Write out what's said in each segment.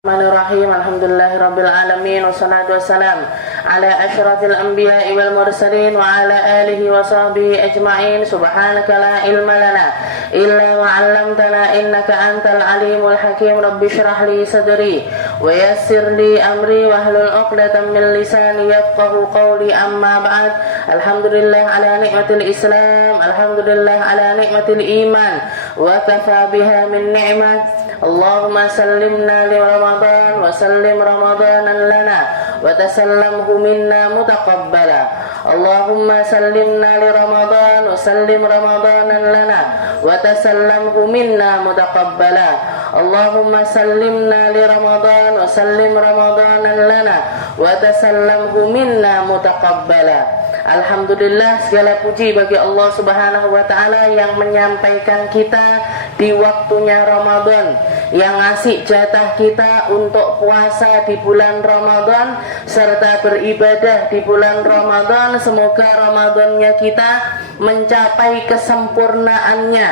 Bismillahirrahmanirrahim. Alhamdulillahirabbil alamin wassalatu wassalam ala asyrafil anbiya'i wal mursalin wa ala alihi wa sahbihi ajma'in. Subhanaka la ilma lana illa ma 'allamtana innaka antal alimul hakim. Rabbi shrah li sadri wa yassir li amri wahlul 'uqdatam min lisani yafqahu qawli. Amma ba'd. Alhamdulillah ala nikmatil Islam, alhamdulillah ala nikmatil iman, wa kafa biha min ni'mat. Allahumma sallimna li Ramadan wa sallim Ramadanan lana wa tasallamhu minna mutaqabbala. Allahumma sallimna li Ramadan wa sallim Ramadanan lana wa tasallamhu minna mutaqabbala. Allahumma sallimna li Ramadan wa sallim Ramadanan lana wa tasallamhu minna mutaqabbala. Alhamdulillah, segala puji bagi Allah Subhanahu wa ta'ala yang menyampaikan kita di waktunya Ramadan, yang ngasih jatah kita untuk puasa di bulan Ramadan serta beribadah di bulan Ramadan. Semoga Ramadannya kita mencapai kesempurnaannya,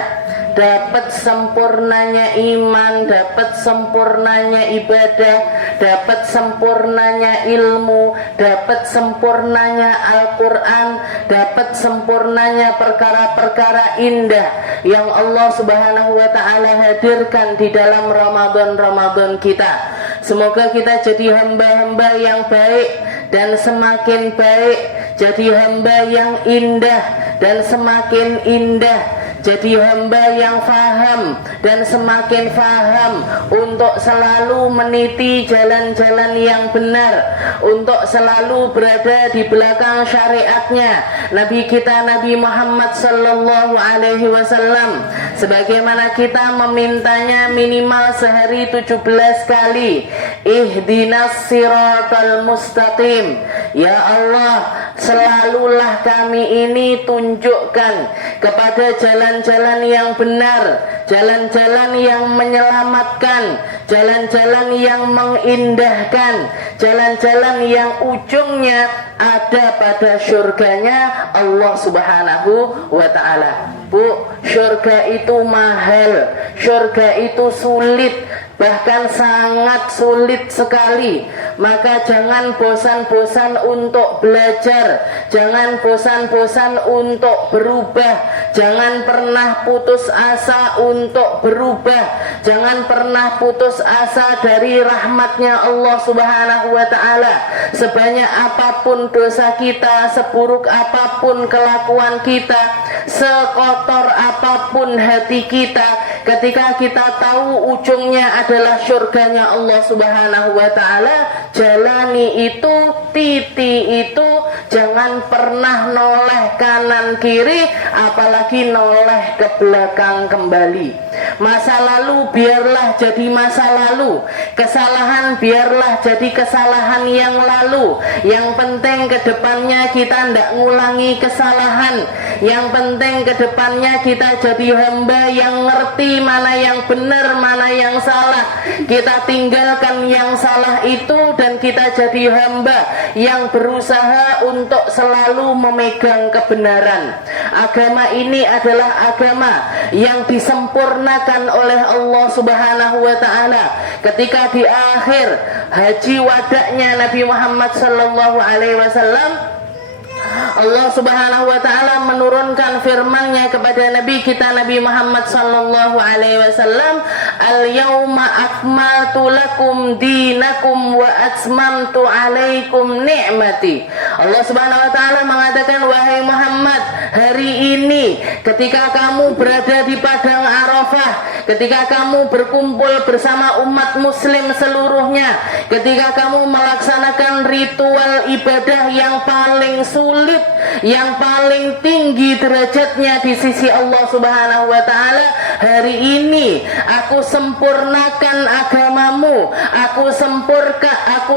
dapat sempurnanya iman, dapat sempurnanya ibadah, dapat sempurnanya ilmu, dapat sempurnanya Al-Quran, dapat sempurnanya perkara-perkara indah yang Allah Subhanahu wa ta'ala hadirkan di dalam Ramadan kita. Semoga kita jadi hamba-hamba yang baik dan semakin baik, jadi hamba yang indah dan semakin indah, jadi hamba yang faham dan semakin faham, untuk selalu meniti jalan-jalan yang benar, untuk selalu berada di belakang syariatnya Nabi kita Nabi Muhammad sallallahu alaihi wasallam, sebagaimana kita memintanya minimal sehari 17 kali, ihdinas siratal mustaqim. Ya Allah, selalulah kami ini tunjukkan kepada jalan-jalan yang benar, jalan-jalan yang menyelamatkan, jalan-jalan yang mengindahkan, jalan-jalan yang ujungnya ada pada syurganya Allah Subhanahu wa ta'ala. Bu, syurga itu mahal, syurga itu sulit, bahkan sangat sulit sekali. Maka jangan bosan-bosan untuk belajar, jangan bosan-bosan untuk berubah, jangan pernah putus asa untuk berubah, jangan pernah putus asa dari rahmatnya Allah Subhanahu wa ta'ala. Sebanyak apapun dosa kita, seburuk apapun kelakuan kita, sekotor apapun hati kita, ketika kita tahu ujungnya adalah syurganya Allah Subhanahu wa ta'ala, jalani itu, titi itu, jangan pernah noleh kanan kiri, apalagi noleh ke belakang kembali. Masa lalu biarlah jadi masa lalu, kesalahan biarlah jadi kesalahan yang lalu. Yang penting ke depannya kita tidak ngulangi kesalahan. Yang penting ke depannya kita jadi hamba yang ngerti mana yang benar, mana yang salah. Kita tinggalkan yang salah itu dan kita jadi hamba yang berusaha untuk selalu memegang kebenaran. Agama ini adalah agama yang disempurnakan oleh Allah Subhanahu wa ta'ala. Ketika di akhir haji wadaknya Nabi Muhammad sallallahu alaihi wasallam, Allah Subhanahu wa ta'ala menurunkan firman-Nya kepada Nabi kita Nabi Muhammad sallallahu alaihi wasallam, al-yauma akmaltu lakum dinakum wa atmamtu alaikum ni'mati. Allah Subhanahu wa ta'ala mengatakan, wahai Muhammad, hari ini ketika kamu berada di padang Arafah, ketika kamu berkumpul bersama umat muslim seluruhnya, ketika kamu melaksanakan ritual ibadah yang paling sulit, yang paling tinggi derajatnya di sisi Allah Subhanahu wa ta'ala, hari ini aku sempurnakan agamamu, aku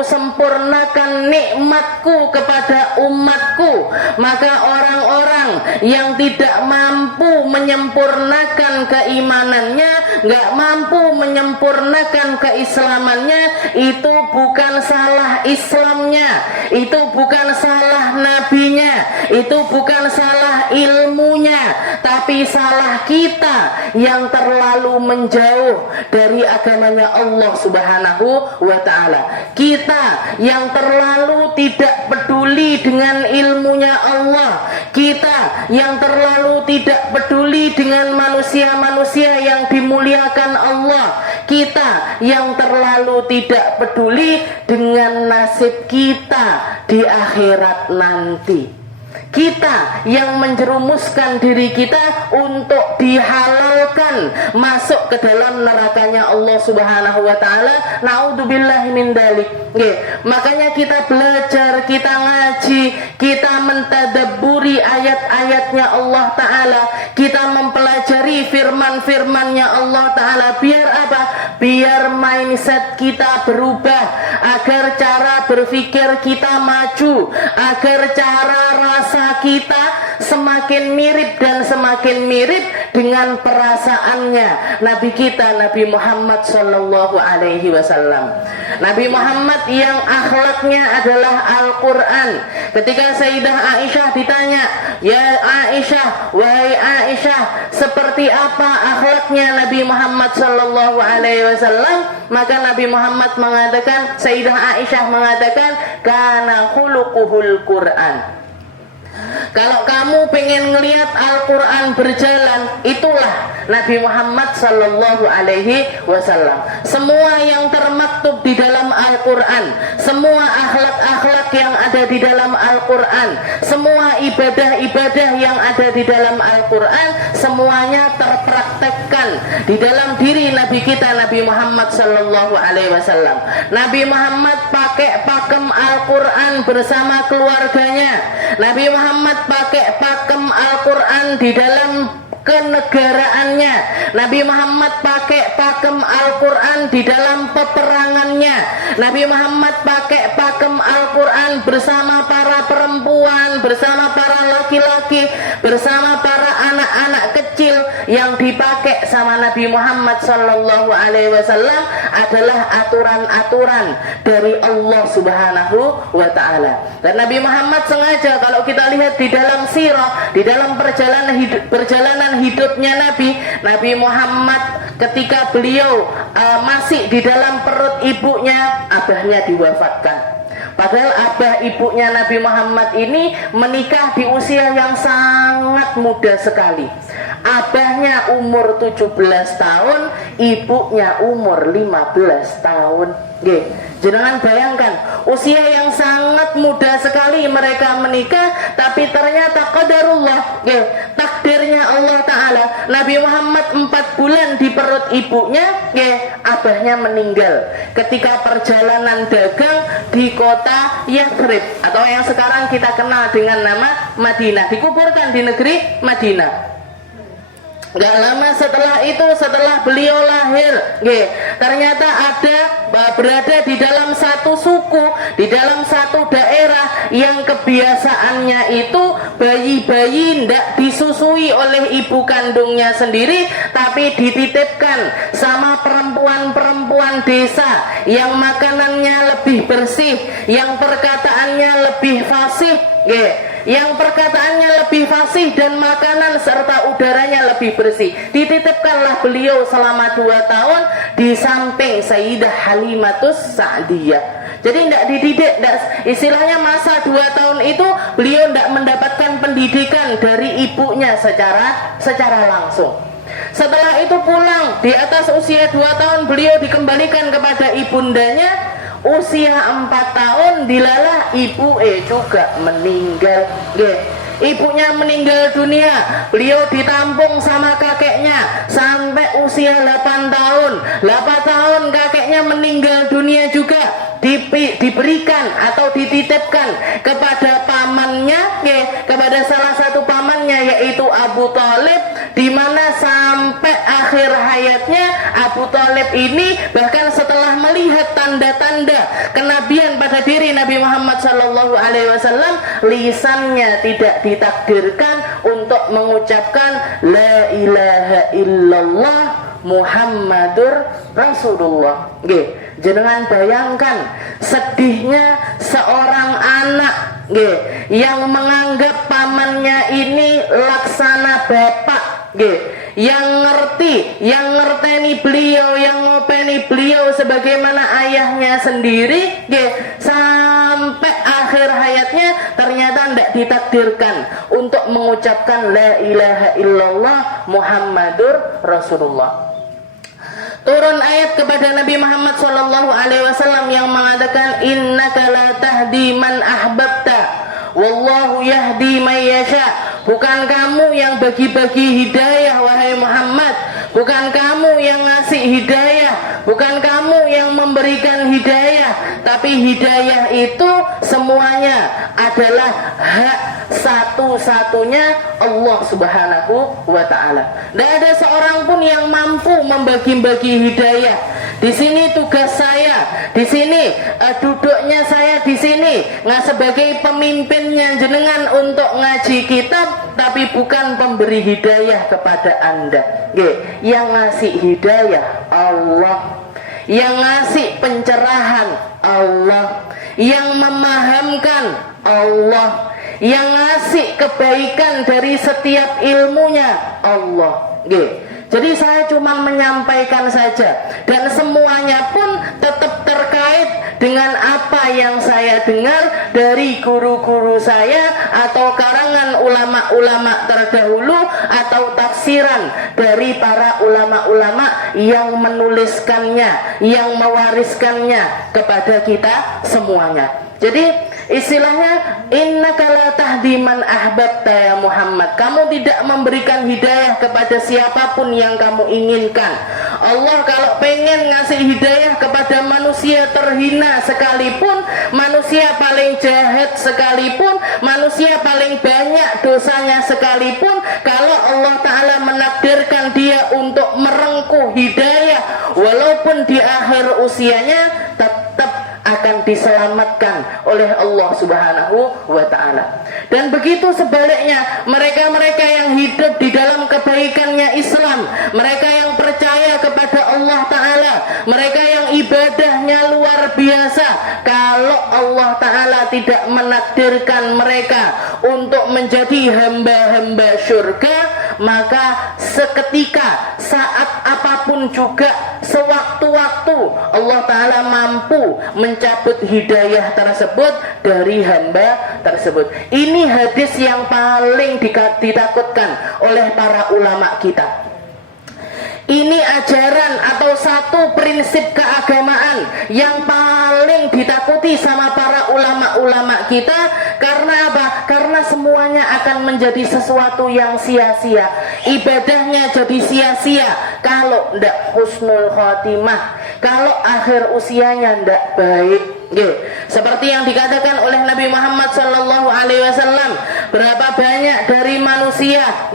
sempurnakan nikmatku kepada umatku. Maka orang-orang yang tidak mampu menyempurnakan keimanannya, nggak mampu menyempurnakan keislamannya, itu bukan salah Islamnya, itu bukan salah nabinya, itu bukan salah ilmunya, tapi salah kita yang terlalu menjauh dari agamanya Allah Subhanahu wa ta'ala. Kita yang terlalu tidak peduli dengan ilmunya Allah, kita yang terlalu tidak peduli dengan manusia-manusia yang dimuliakan Allah, kita yang terlalu tidak peduli dengan nasib kita di akhirat nanti, kita yang menjerumuskan diri kita untuk dihalalkan masuk ke dalam nerakanya Allah Subhanahu wa ta'ala. Naudzubillahi min dzalik. Makanya kita belajar, kita ngaji, kita mentadabburi ayat-ayatnya Allah ta'ala, kita mempelajari firman-firmannya Allah ta'ala. Biar apa? Biar mindset kita berubah, agar cara berpikir kita maju, agar cara rasa kita semakin mirip dan semakin mirip dengan perasaannya Nabi kita, Nabi Muhammad sallallahu alaihi wasallam. Nabi Muhammad yang akhlaknya adalah Al-Quran. Ketika Sayyidah Aisyah ditanya, "Ya Aisyah, wahai Aisyah, seperti apa akhlaknya Nabi Muhammad sallallahu alaihi wasallam?" Maka Nabi Muhammad mengatakan, Sayyidah Aisyah mengatakan, "Kana khuluquhul Quran." Kalau kamu pengen ngelihat Al-Quran berjalan, itulah Nabi Muhammad sallallahu alaihi wasallam. Semua yang termaktub di dalam Al-Quran, semua akhlak-akhlak yang ada di dalam Al-Quran, semua ibadah-ibadah yang ada di dalam Al-Quran, semuanya terpraktekkan di dalam diri Nabi kita, Nabi Muhammad sallallahu alaihi wasallam. Nabi Muhammad pakai pakem Al-Quran bersama keluarganya. Nabi Muhammad pakai pakem Al-Quran di dalam kenegaraannya. Nabi Muhammad pakai pakem Al-Quran di dalam peperangannya. Nabi Muhammad pakai pakem Al-Quran bersama para perempuan, bersama para laki-laki, bersama para anak-anak kecil. Yang dipakai sama Nabi Muhammad sallallahu alaihi wasallam adalah aturan-aturan dari Allah Subhanahu wa ta'ala. Dan Nabi Muhammad sengaja, kalau kita lihat di dalam sirah, di dalam perjalanan hidupnya Nabi Muhammad, ketika beliau masih di dalam perut ibunya, abahnya diwafatkan. Padahal abah ibunya Nabi Muhammad ini menikah di usia yang sangat muda sekali. Abahnya umur 17 tahun, ibunya umur 15 tahun. Jangan bayangkan, usia yang sangat muda sekali mereka menikah, tapi ternyata qadarullah, takdirnya Allah Ta'ala, Nabi Muhammad 4 bulan di perut ibunya, abahnya meninggal ketika perjalanan dagang di kota Yathrib, atau yang sekarang kita kenal dengan nama Madinah, dikuburkan di negeri Madinah. Gak lama setelah itu, setelah beliau lahir, ternyata berada di dalam satu suku, di dalam satu daerah yang kebiasaannya itu bayi-bayi tidak disusui oleh ibu kandungnya sendiri, tapi dititipkan sama perempuan-perempuan desa yang makanannya lebih bersih, yang perkataannya lebih fasih, yang perkataannya lebih fasih dan makanan serta udaranya lebih bersih. Dititipkanlah beliau selama 2 tahun di samping Sayyidah Halimatus Sa'diyah. Jadi tidak dididik, istilahnya masa 2 tahun itu beliau tidak mendapatkan pendidikan dari ibunya secara langsung. Setelah itu pulang, di atas usia 2 tahun beliau dikembalikan kepada ibundanya. Usia 4 tahun dilalah ibu juga meninggal. Ibunya meninggal dunia, beliau ditampung sama kakeknya sampai usia 8 tahun. 8 tahun kakeknya meninggal dunia juga, diberikan atau dititipkan kepada pamannya, kepada salah satu pamannya yaitu Abu Thalib, di mana sampai akhir hayatnya Abu Thalib ini bahkan setelah melihat tanda-tanda kenabian pada diri Nabi Muhammad SAW, lisannya tidak ditakdirkan untuk mengucapkan la ilaha illallah Muhammadur Rasulullah. Nggih, jenengan bayangkan sedihnya seorang anak nggih yang menganggap pamannya ini laksana bapak nggih, yang ngerteni beliau, yang ngopeni beliau sebagaimana ayahnya sendiri nggih, sampai akhir hayatnya ternyata tidak ditakdirkan untuk mengucapkan la ilaha illallah Muhammadur Rasulullah. Turun ayat kepada Nabi Muhammad SAW yang mengatakan innaka la tahdi man ahbabta wallahu yahdi man yasha. Bukan kamu yang bagi-bagi hidayah wahai Muhammad, bukan kamu yang ngasih hidayah, bukan kamu yang memberikan hidayah, tapi hidayah itu semuanya adalah hak satu-satunya Allah Subhanahu wa Ta'ala. Tidak ada seorang pun yang mampu membagi-bagi hidayah. Di sini tugas saya, di sini duduknya saya di sini nggak sebagai pemimpinnya jenengan untuk ngaji kitab, tapi bukan pemberi hidayah kepada Anda. Yang ngasih hidayah Allah, yang ngasih pencerahan Allah, yang memahamkan Allah, yang ngasih kebaikan dari setiap ilmunya Allah. Jadi saya cuma menyampaikan saja, dan semuanya pun tetap terkait dengan apa yang saya dengar dari guru-guru saya atau karangan ulama-ulama terdahulu atau tafsiran dari para ulama-ulama yang menuliskannya, yang mewariskannya kepada kita semuanya. Jadi istilahnya innaka la tahdi man ahbabta ya Muhammad. Kamu tidak memberikan hidayah kepada siapapun yang kamu inginkan. Allah kalau pengen ngasih hidayah kepada manusia terhina sekalipun, manusia paling jahat sekalipun, manusia paling banyak dosanya sekalipun, kalau Allah Ta'ala menakdirkan dia untuk merengkuh hidayah walaupun di akhir usianya, tetap akan diselamatkan oleh Allah Subhanahu wa Ta'ala. Dan begitu sebaliknya, mereka-mereka yang hidup di dalam kebaikannya Islam, mereka yang percaya kepada Allah Ta'ala, mereka yang ibadahnya luar biasa, kalau Allah Ta'ala tidak menakdirkan mereka untuk menjadi hamba-hamba surga, maka seketika, saat apapun juga, sewaktu-waktu Allah Ta'ala mampu mencabut hidayah tersebut dari hamba tersebut. Ini hadis yang paling ditakutkan oleh para ulama kita. Ini ajaran atau satu prinsip keagamaan yang paling ditakuti sama para ulama-ulama kita. Karena apa? Karena semuanya akan menjadi sesuatu yang sia-sia. Ibadahnya jadi sia-sia kalau tidak husnul khotimah, kalau akhir usianya tidak baik. Seperti yang dikatakan oleh Nabi Muhammad SAW, berapa banyak dari manusia,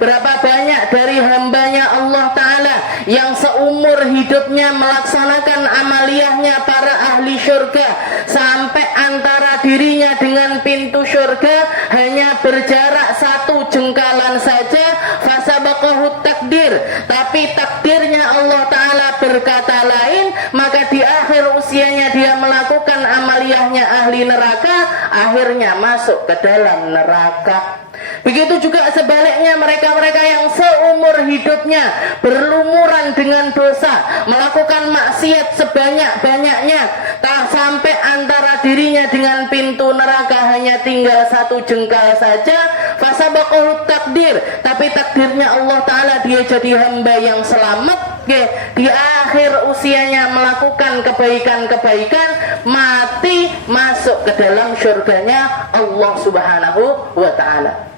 berapa banyak dari hambanya Allah Ta'ala yang seumur hidupnya melaksanakan amaliyahnya para ahli syurga, sampai antara dirinya dengan pintu syurga hanya berjarak satu jengkalan saja, fasabaqahu takdir, tapi takdirnya Allah Ta'ala berkata lain, maka di akhir usianya dia melakukan amaliyahnya ahli neraka, akhirnya masuk ke dalam neraka. Begitu juga sebaliknya, mereka-mereka yang seumur hidupnya berlumuran dengan dosa, melakukan maksiat sebanyak-banyaknya, tak sampai antara dirinya dengan pintu neraka hanya tinggal satu jengkal saja, fasabaqahu takdir, tapi takdirnya Allah Ta'ala dia jadi hamba yang selamat. Di akhir usianya melakukan kebaikan-kebaikan, mati masuk ke dalam surganya Allah Subhanahu wa Ta'ala.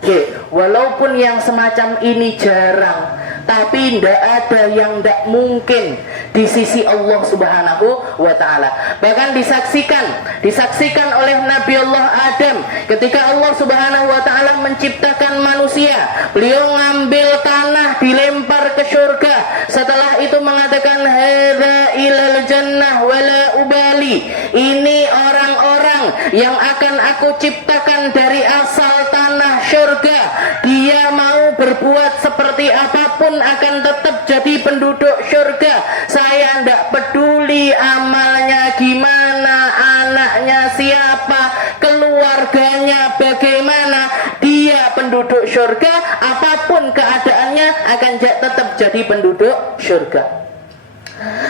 Walaupun yang semacam ini jarang, tapi tidak ada yang tidak mungkin di sisi Allah Subhanahu wa Ta'ala. Bahkan disaksikan oleh Nabi Allah Adam ketika Allah Subhanahu wa Ta'ala menciptakan manusia, beliau ngambil tanah dilempar ke surga, setelah itu mengatakan hadza ilal jannah wala ubali, ini orang-orang yang akan aku ciptakan dari asal tanah surga, dia mau berbuat seperti apapun akan tetap jadi penduduk surga. Saya tidak peduli amalnya gimana, anaknya siapa, keluarganya bagaimana, dia penduduk surga. Apapun keadaannya akan tetap jadi penduduk surga.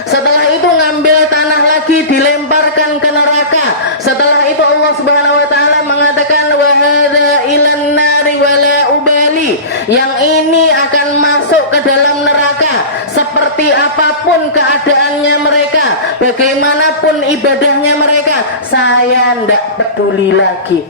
Setelah itu ngambil tanah lagi, dilemparkan ke neraka. Setelah itu Allah Subhanahu wa taala mengatakan wa hadza ilan nari wala ubali. Yang ini akan masuk ke dalam neraka. Seperti apapun keadaannya mereka, bagaimanapun ibadahnya mereka, saya tidak peduli lagi.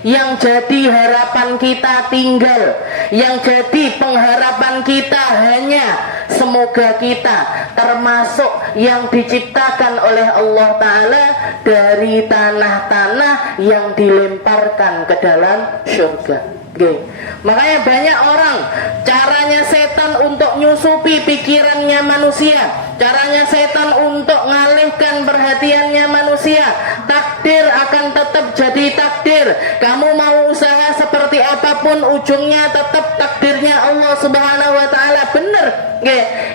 Yang jadi harapan kita tinggal, yang jadi pengharapan kita hanya semoga kita termasuk yang diciptakan oleh Allah Ta'ala dari tanah-tanah yang dilemparkan ke dalam surga. Makanya banyak orang caranya setan untuk nyusupi pikirannya manusia, caranya setan untuk ngalihkan perhatiannya manusia. Takdir akan tetap jadi takdir. Kamu mau usaha seperti apapun, ujungnya tetap takdirnya Allah Subhanahu wa taala. Benar.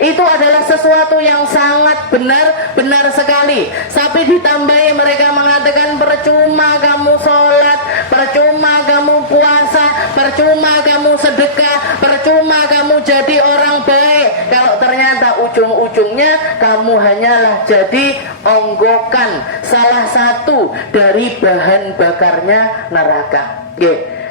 Itu adalah sesuatu yang sangat benar sekali. Tapi ditambahi mereka mengatakan percuma kamu sholat, percuma kamu puasa, percuma kamu sedekah, percuma kamu jadi orang baik, kalau ternyata ujung-ujungnya kamu hanyalah jadi onggokan, salah satu dari bahan bakarnya neraka.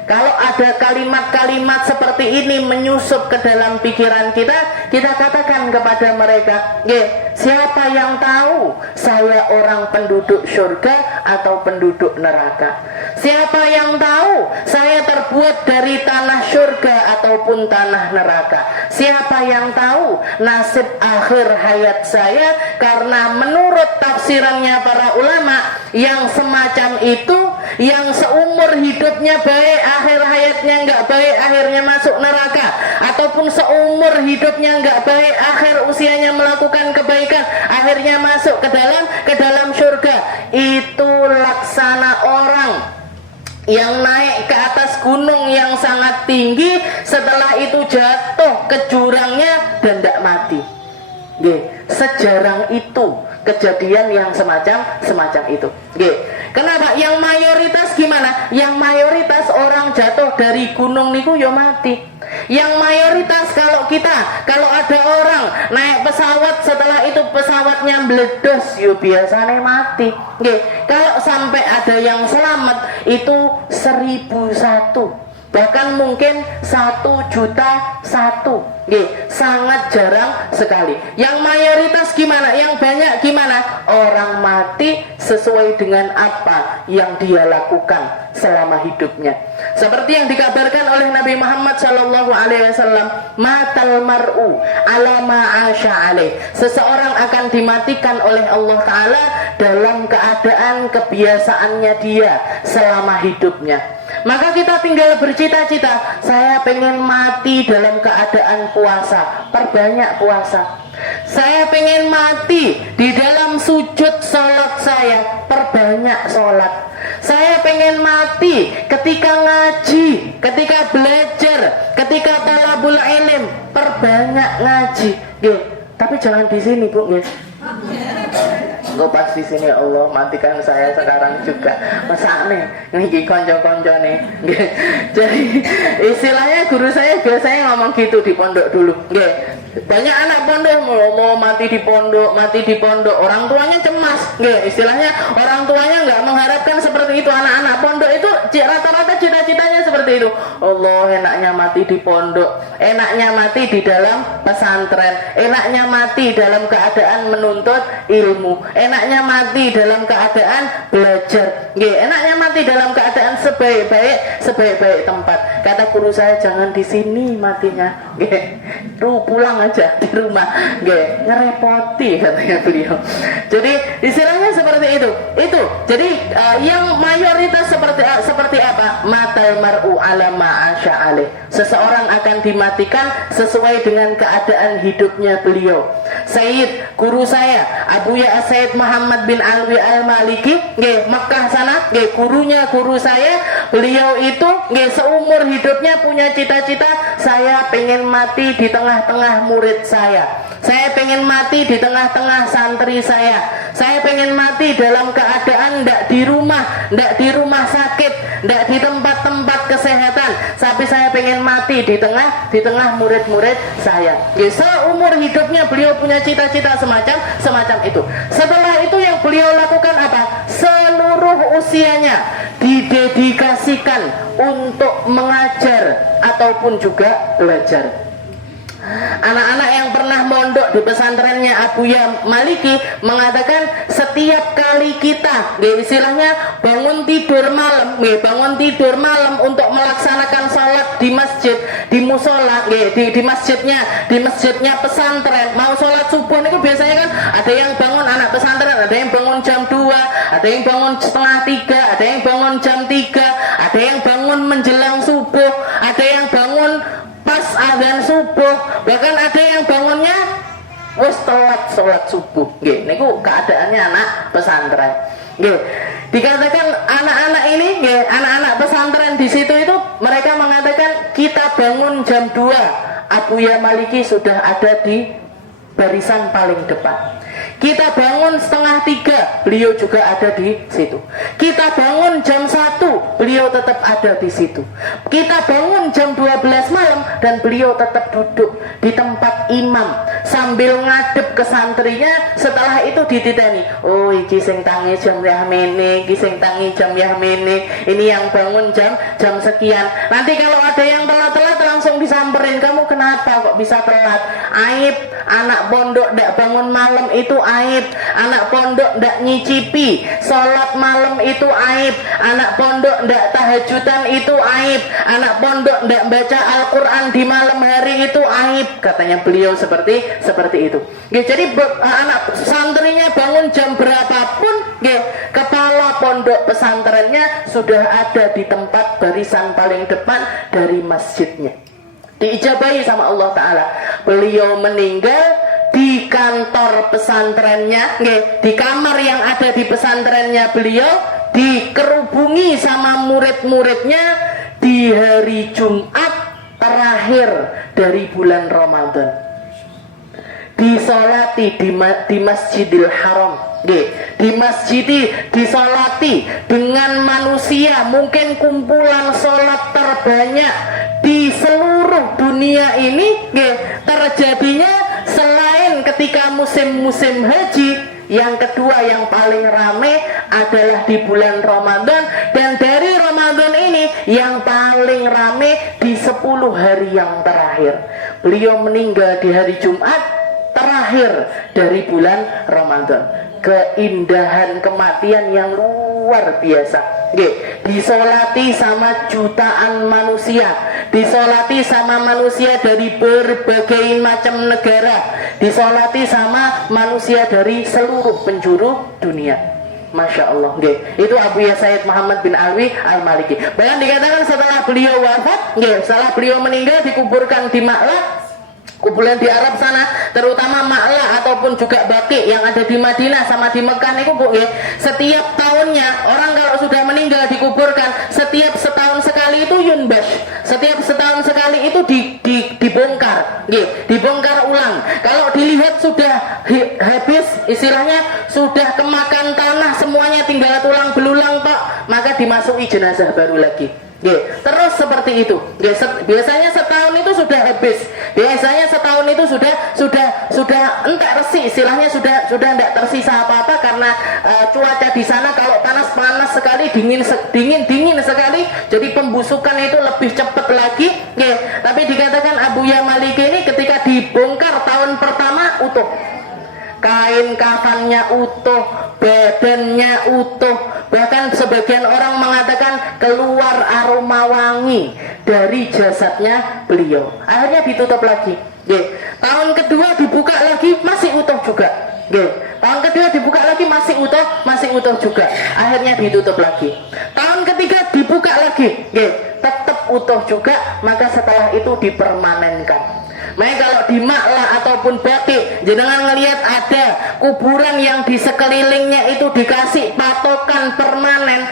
Kalau ada kalimat-kalimat seperti ini menyusup ke dalam pikiran kita, kita katakan kepada mereka, siapa yang tahu saya orang penduduk surga atau penduduk neraka? Siapa yang tahu saya terbuat dari tanah surga ataupun tanah neraka? Siapa yang tahu nasib akhir hayat saya? Karena menurut tafsirannya para ulama, yang semacam itu, yang seumur hidupnya baik, akhir hayatnya enggak baik, akhirnya masuk neraka, ataupun seumur hidupnya enggak baik, akhir usianya melakukan kebaikan, akhirnya masuk ke dalam surga. Itu laksana orang yang naik ke atas gunung yang sangat tinggi, setelah itu jatuh ke jurangnya dan tidak mati. Sejarang itu kejadian yang semacam itu. Kenapa? Yang mayoritas gimana? Yang mayoritas orang jatuh dari gunung niku yo mati. Yang mayoritas kalau ada orang naik pesawat, setelah itu pesawatnya meledos, yo biasanya mati. Kalau sampai ada yang selamat itu 1001. Bahkan mungkin 1.000.001. Sangat jarang sekali. Yang mayoritas gimana? Yang banyak gimana? Orang mati sesuai dengan apa yang dia lakukan selama hidupnya. Seperti yang dikabarkan oleh Nabi Muhammad SAW, matal mar'u ala ma'asha alaih. Seseorang akan dimatikan oleh Allah Ta'ala dalam keadaan kebiasaannya dia selama hidupnya. Maka kita tinggal bercita-cita, saya pengen mati dalam keadaan puasa, perbanyak puasa. Saya pengen mati di dalam sujud salat saya, perbanyak salat. Saya pengen mati ketika ngaji, ketika belajar, ketika talabul ilm, perbanyak ngaji. Tapi jangan di sini, Bu, Engkau pas di sini, Allah matikan saya sekarang juga. Masa nih, ini konco-konco nih. Jadi istilahnya guru saya biasanya ngomong gitu di pondok dulu. Banyak anak pondok mau mati di pondok. Orang tuanya cemas. Istilahnya orang tuanya nggak mengharapkan seperti itu. Anak-anak pondok itu rata-rata cita-citanya seperti itu. Allah, enaknya mati di pondok, enaknya mati di dalam pesantren, enaknya mati dalam keadaan menuntut ilmu, enaknya mati dalam keadaan belajar, enaknya mati dalam keadaan sebaik-baik tempat. Kata guru saya, jangan di sini matinya, pulang aja di rumah, ngerepoti, katanya beliau. Jadi istilahnya seperti seperti itu. Itu. Jadi yang mayoritas seperti apa? Matal mar'u ala ma'asya alaih. Seseorang akan dimatikan sesuai dengan keadaan hidupnya beliau. Sayyid guru saya Abuya Sayyid Muhammad bin Alwi Al-Maliki nggih Mekah sana nggih guru saya, beliau itu nggih seumur hidupnya punya cita-cita, saya pengen mati di tengah-tengah murid saya pengen mati di tengah-tengah santri saya pengen mati dalam keadaan ndak di rumah sakit, ndak di tempat-tempat kesehatan, tapi saya pengen mati di tengah murid-murid saya. Seumur hidupnya beliau punya cita-cita semacam itu. Setelah itu yang beliau lakukan apa? Seluruh usianya didedikasikan untuk mengajar ataupun juga belajar. Anak-anak yang pernah mondok di pesantrennya Abuya Maliki mengatakan setiap kali kita istilahnya bangun tidur malam untuk melaksanakan sholat di masjid, di musola, di masjidnya pesantren, mau sholat subuh itu biasanya kan ada yang bangun anak pesantren, ada yang bangun jam 2, ada yang bangun setengah 3, ada yang bangun jam 3, ada yang bangun menjelang subuh, ada yang bangun pas adzan subuh, bahkan ada yang bangunnya wis telat sholat subuh. Nggih, niku keadaannya anak pesantren. Nggih. Dikatakan anak-anak ini, nggih, anak-anak pesantren di situ itu mereka mengatakan kita bangun jam 2, Abuya Maliki sudah ada di barisan paling depan. Kita bangun setengah 3, beliau juga ada di situ. Kita bangun jam 1, beliau tetap ada di situ. Kita bangun jam 12 malam dan beliau tetap duduk di tempat imam sambil ngadep ke santrinya. Setelah itu dititeni, oh iki sing tangi jam yahmene, iki sing tangi jam yahmene, ini yang bangun jam sekian. Nanti kalau ada yang telat-telat langsung disamperin, kamu kenapa kok bisa telat? Aib, anak pondok ndak bangun malam itu aib, anak pondok ndak nyicipi sholat malam itu aib, anak pondok ndak tahajudan itu aib, anak pondok ndak baca Al-Quran di malam hari itu aib, katanya beliau seperti itu. Jadi anak santrinya bangun jam berapapun, kepala pondok pesantrennya sudah ada di tempat barisan paling depan dari masjidnya, diijabahi sama Allah Ta'ala. Beliau meninggal di kantor pesantrennya, di kamar yang ada di pesantrennya beliau, dikerubungi sama murid-muridnya di hari Jumat terakhir dari bulan Ramadan. Disolati di Masjidil Haram, disolati dengan manusia, mungkin kumpulan sholat terbanyak di seluruh dunia ini, terjadinya selain ketika musim haji, yang kedua yang paling ramai adalah di bulan Ramadan, dan dari Ramadan ini yang paling ramai di 10 hari yang terakhir. Beliau meninggal di hari Jumat terakhir dari bulan Ramadan. Keindahan kematian yang luar biasa. Disolati sama jutaan manusia, disolati sama manusia dari berbagai macam negara, disolati sama manusia dari seluruh penjuru dunia. Masya Allah, itu Abuya Sayyid Muhammad bin Alwi Al-Maliki. Bahkan dikatakan setelah beliau wafat, setelah beliau meninggal dikuburkan di Ma'la, kuburan di Arab sana, terutama Ma'la ataupun juga Baqi yang ada di Madinah sama di Mekah niku Bu, setiap tahunnya orang kalau sudah meninggal dikuburkan, setiap setahun sekali itu yunbash, setiap setahun sekali itu dibongkar, dibongkar ulang. Kalau dilihat sudah habis, istilahnya sudah kemakan tanah semuanya, tinggal tulang belulang tok, maka dimasuki jenazah baru lagi. Terus seperti itu. Biasanya setahun itu sudah habis. Biasanya setahun itu sudah entek resi, istilahnya sudah enggak tersisa apa-apa karena cuaca di sana kalau panas sekali, dingin sekali, jadi pembusukan itu lebih cepat lagi. Tapi dikatakan Abuya Maliki ini ketika dibongkar tahun pertama utuh. Kain kafannya utuh, badannya utuh, bahkan sebagian orang mengatakan keluar aroma wangi dari jasadnya beliau. Akhirnya ditutup lagi. Tahun kedua dibuka lagi masih utuh juga. Tahun kedua dibuka lagi masih utuh juga. Akhirnya ditutup lagi. Tahun ketiga dibuka lagi, tetap utuh juga. Maka setelah itu dipermanenkan. Makanya kalau di Maklah ataupun Baqi, jenengan ngelihat ada kuburan yang di sekelilingnya itu dikasih patokan permanen,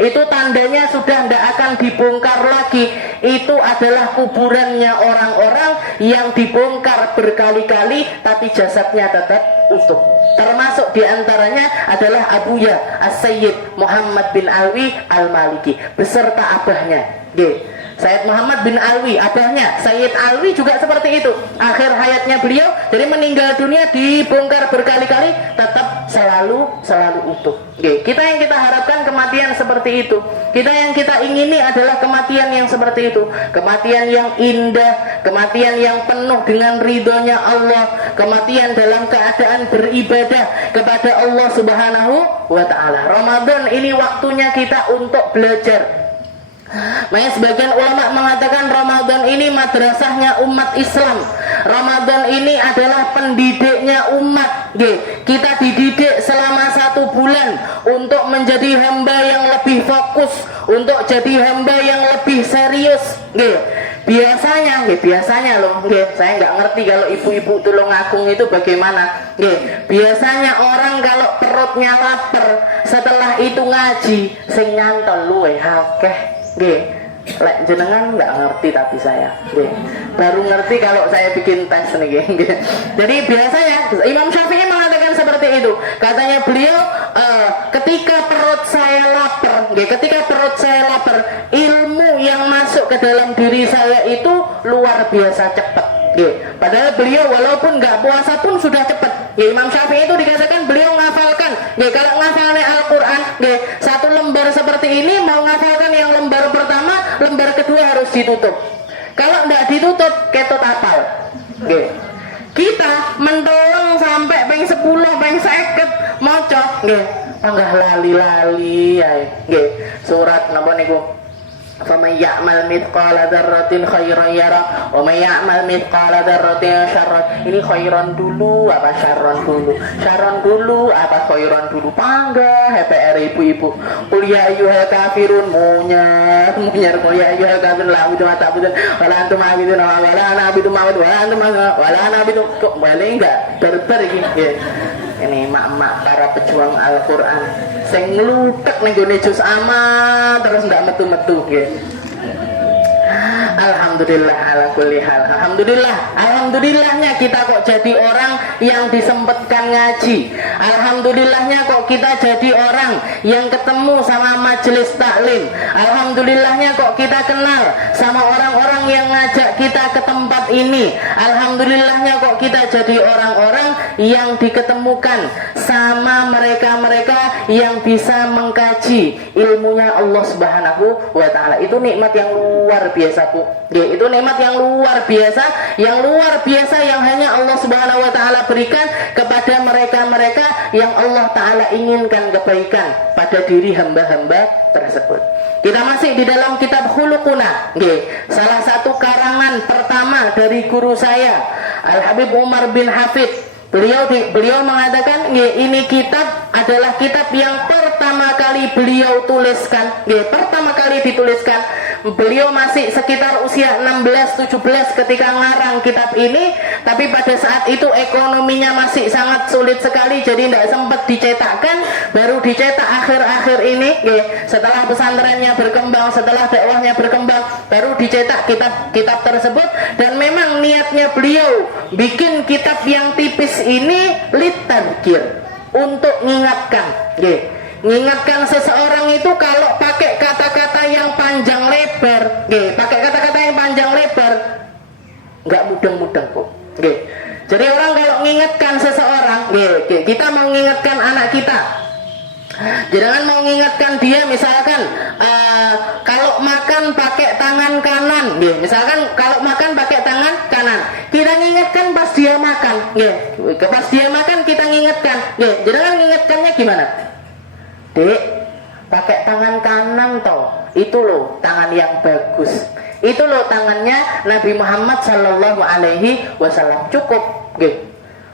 itu tandanya sudah tidak akan dibongkar lagi. Itu adalah kuburannya orang-orang yang dibongkar berkali-kali tapi jasadnya tetap utuh. Termasuk diantaranya adalah Abuya As-Sayyid Muhammad bin Alwi Al-Maliki beserta abahnya. Sayyid Muhammad bin Alwi, abahnya Sayyid Alwi juga seperti itu. Akhir hayatnya beliau, jadi meninggal dunia dibongkar berkali-kali, tetap selalu utuh. Kita yang kita harapkan kematian seperti itu. Kita yang kita ingini adalah kematian yang seperti itu. Kematian yang indah, kematian yang penuh dengan ridhonya Allah, kematian dalam keadaan beribadah kepada Allah Subhanahu wa ta'ala. Ramadan ini waktunya kita untuk belajar. Makanya sebagian ulama mengatakan Ramadan ini madrasahnya umat Islam. Ramadan ini adalah pendidiknya umat. Kita dididik selama 1 bulan untuk menjadi hamba yang lebih fokus, untuk jadi hamba yang lebih serius. Biasanya loh, saya nggak ngerti kalau ibu-ibu Tulungagung itu bagaimana. Biasanya orang kalau perutnya lapar, setelah itu ngaji, sing nyantol luwe akeh. Lek jenengan nggak ngerti tapi saya baru ngerti kalau saya bikin tes nih. Jadi biasanya Imam Syafi'i mengatakan seperti itu. Katanya beliau, ketika perut saya lapar, ilmu yang masuk ke dalam diri saya itu luar biasa cepat. Padahal beliau walaupun nggak puasa pun sudah cepat. Imam Syafi'i itu dikatakan beliau ngafalkan. Kalau ngafalnya Al-Quran, 1 lembar seperti ini, mau ngafalkan yang lembar pertama, lembar kedua harus ditutup. Kalau nggak ditutup, ketut apal. Kita mentolong sampai peng 10, peng 50 moco, panggah lali-lali ya. Surat napa niku? فَمَنْ يَعْمَلْ مِثْقَالَ ذَرَّةٍ خَيْرًا يَرَهُ وَمَنْ يَعْمَلْ مِثْقَالَ ذَرَّةٍ شَرًّا. Ini khairan dulu apa syarron dulu? Syarron dulu apa khairan dulu? Panggah HPR ibu-ibu. Qul ya ayyuhal kafirun, munyar qul ya ayyuhal kafirun la a'budu ma ta'budun wa la antum a'budun wa la ana a'budu ma ta'budun wa la antum wa la ana a'budu. Kok boleh enggak berber iki? Ini mak-mak para pejuang Al-Quran sing ngluthek ning gone juz amma terus ndak metu-metu nggih. Alhamdulillah ala kulli hal. Alhamdulillahnya kita kok jadi orang yang disempatkan ngaji. Alhamdulillahnya kok kita jadi orang yang ketemu sama majelis taklim. Alhamdulillahnya kok kita kenal sama orang-orang yang ngajak kita ke tempat ini. Alhamdulillahnya kok kita jadi orang-orang yang diketemukan sama mereka-mereka yang bisa mengkaji ilmunya Allah Subhanahu wa ta'ala. Itu nikmat yang luar biasa, Bu. Itu nikmat yang luar biasa yang hanya Allah Subhanahu wa ta'ala berikan kepada mereka-mereka yang Allah ta'ala inginkan kebaikan pada diri hamba-hamba tersebut. Kita masih di dalam kitab Khuluquna, salah satu karangan pertama dari guru saya Al-Habib Umar bin Hafid. Beliau mengatakan, ini kitab adalah kitab yang pertama kali beliau tuliskan. Pertama kali dituliskan. Beliau masih sekitar usia 16-17 ketika ngarang kitab ini, tapi pada saat itu ekonominya masih sangat sulit sekali, jadi tidak sempat dicetakkan. Baru dicetak akhir-akhir ini, setelah pesantrennya berkembang, setelah dakwahnya berkembang, baru dicetak kitab tersebut. Dan memang niatnya beliau bikin kitab yang tipis ini litadkir, untuk mengingatkan seseorang itu kalau pakai kata-kata yang panjang lebar, pakai kata-kata yang panjang lebar nggak mudeng-mudeng, kok. Jadi orang kalau mengingatkan seseorang, kita mau mengingatkan anak kita, jangan mau mengingatkan dia misalkan kalau makan pakai tangan kanan, misalkan kalau makan pakai tangan kanan, kita mengingatkan pas dia makan, pas dia makan kita mengingatkan, jangan mengingatkannya gimana? Dek, pakai tangan kanan toh, itu loh tangan yang bagus. Itu loh tangannya Nabi Muhammad sallallahu alaihi wasallam. Cukup nggih.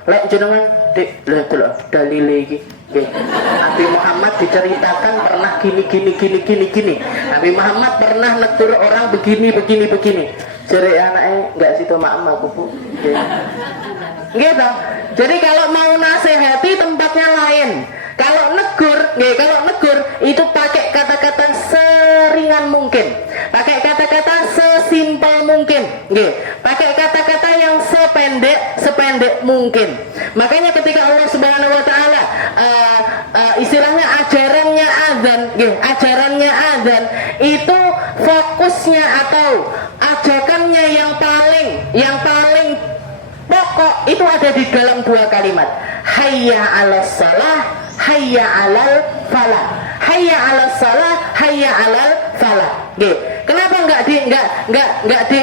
Lek jenengan dik lha delok dalile iki. Nggih. Nabi Muhammad diceritakan pernah gini. Nabi Muhammad pernah negur orang begini. Jere anake enggak situ mak aku, Bu. Nggih. Gitu. Jadi kalau mau nasihati tempatnya lain. Kalau negur itu pakai kata-kata seringan mungkin, pakai kata-kata sesimpel mungkin, pakai kata-kata yang sependek mungkin. Makanya ketika Allah Subhanahu Wa Taala istilahnya ajarannya azan itu fokusnya atau ajakannya yang paling pokok itu ada di dalam dua kalimat, hayya 'alas shalah, hayya 'alal falah. Hayya 'alas shalah, hayya 'alal falah. Kenapa enggak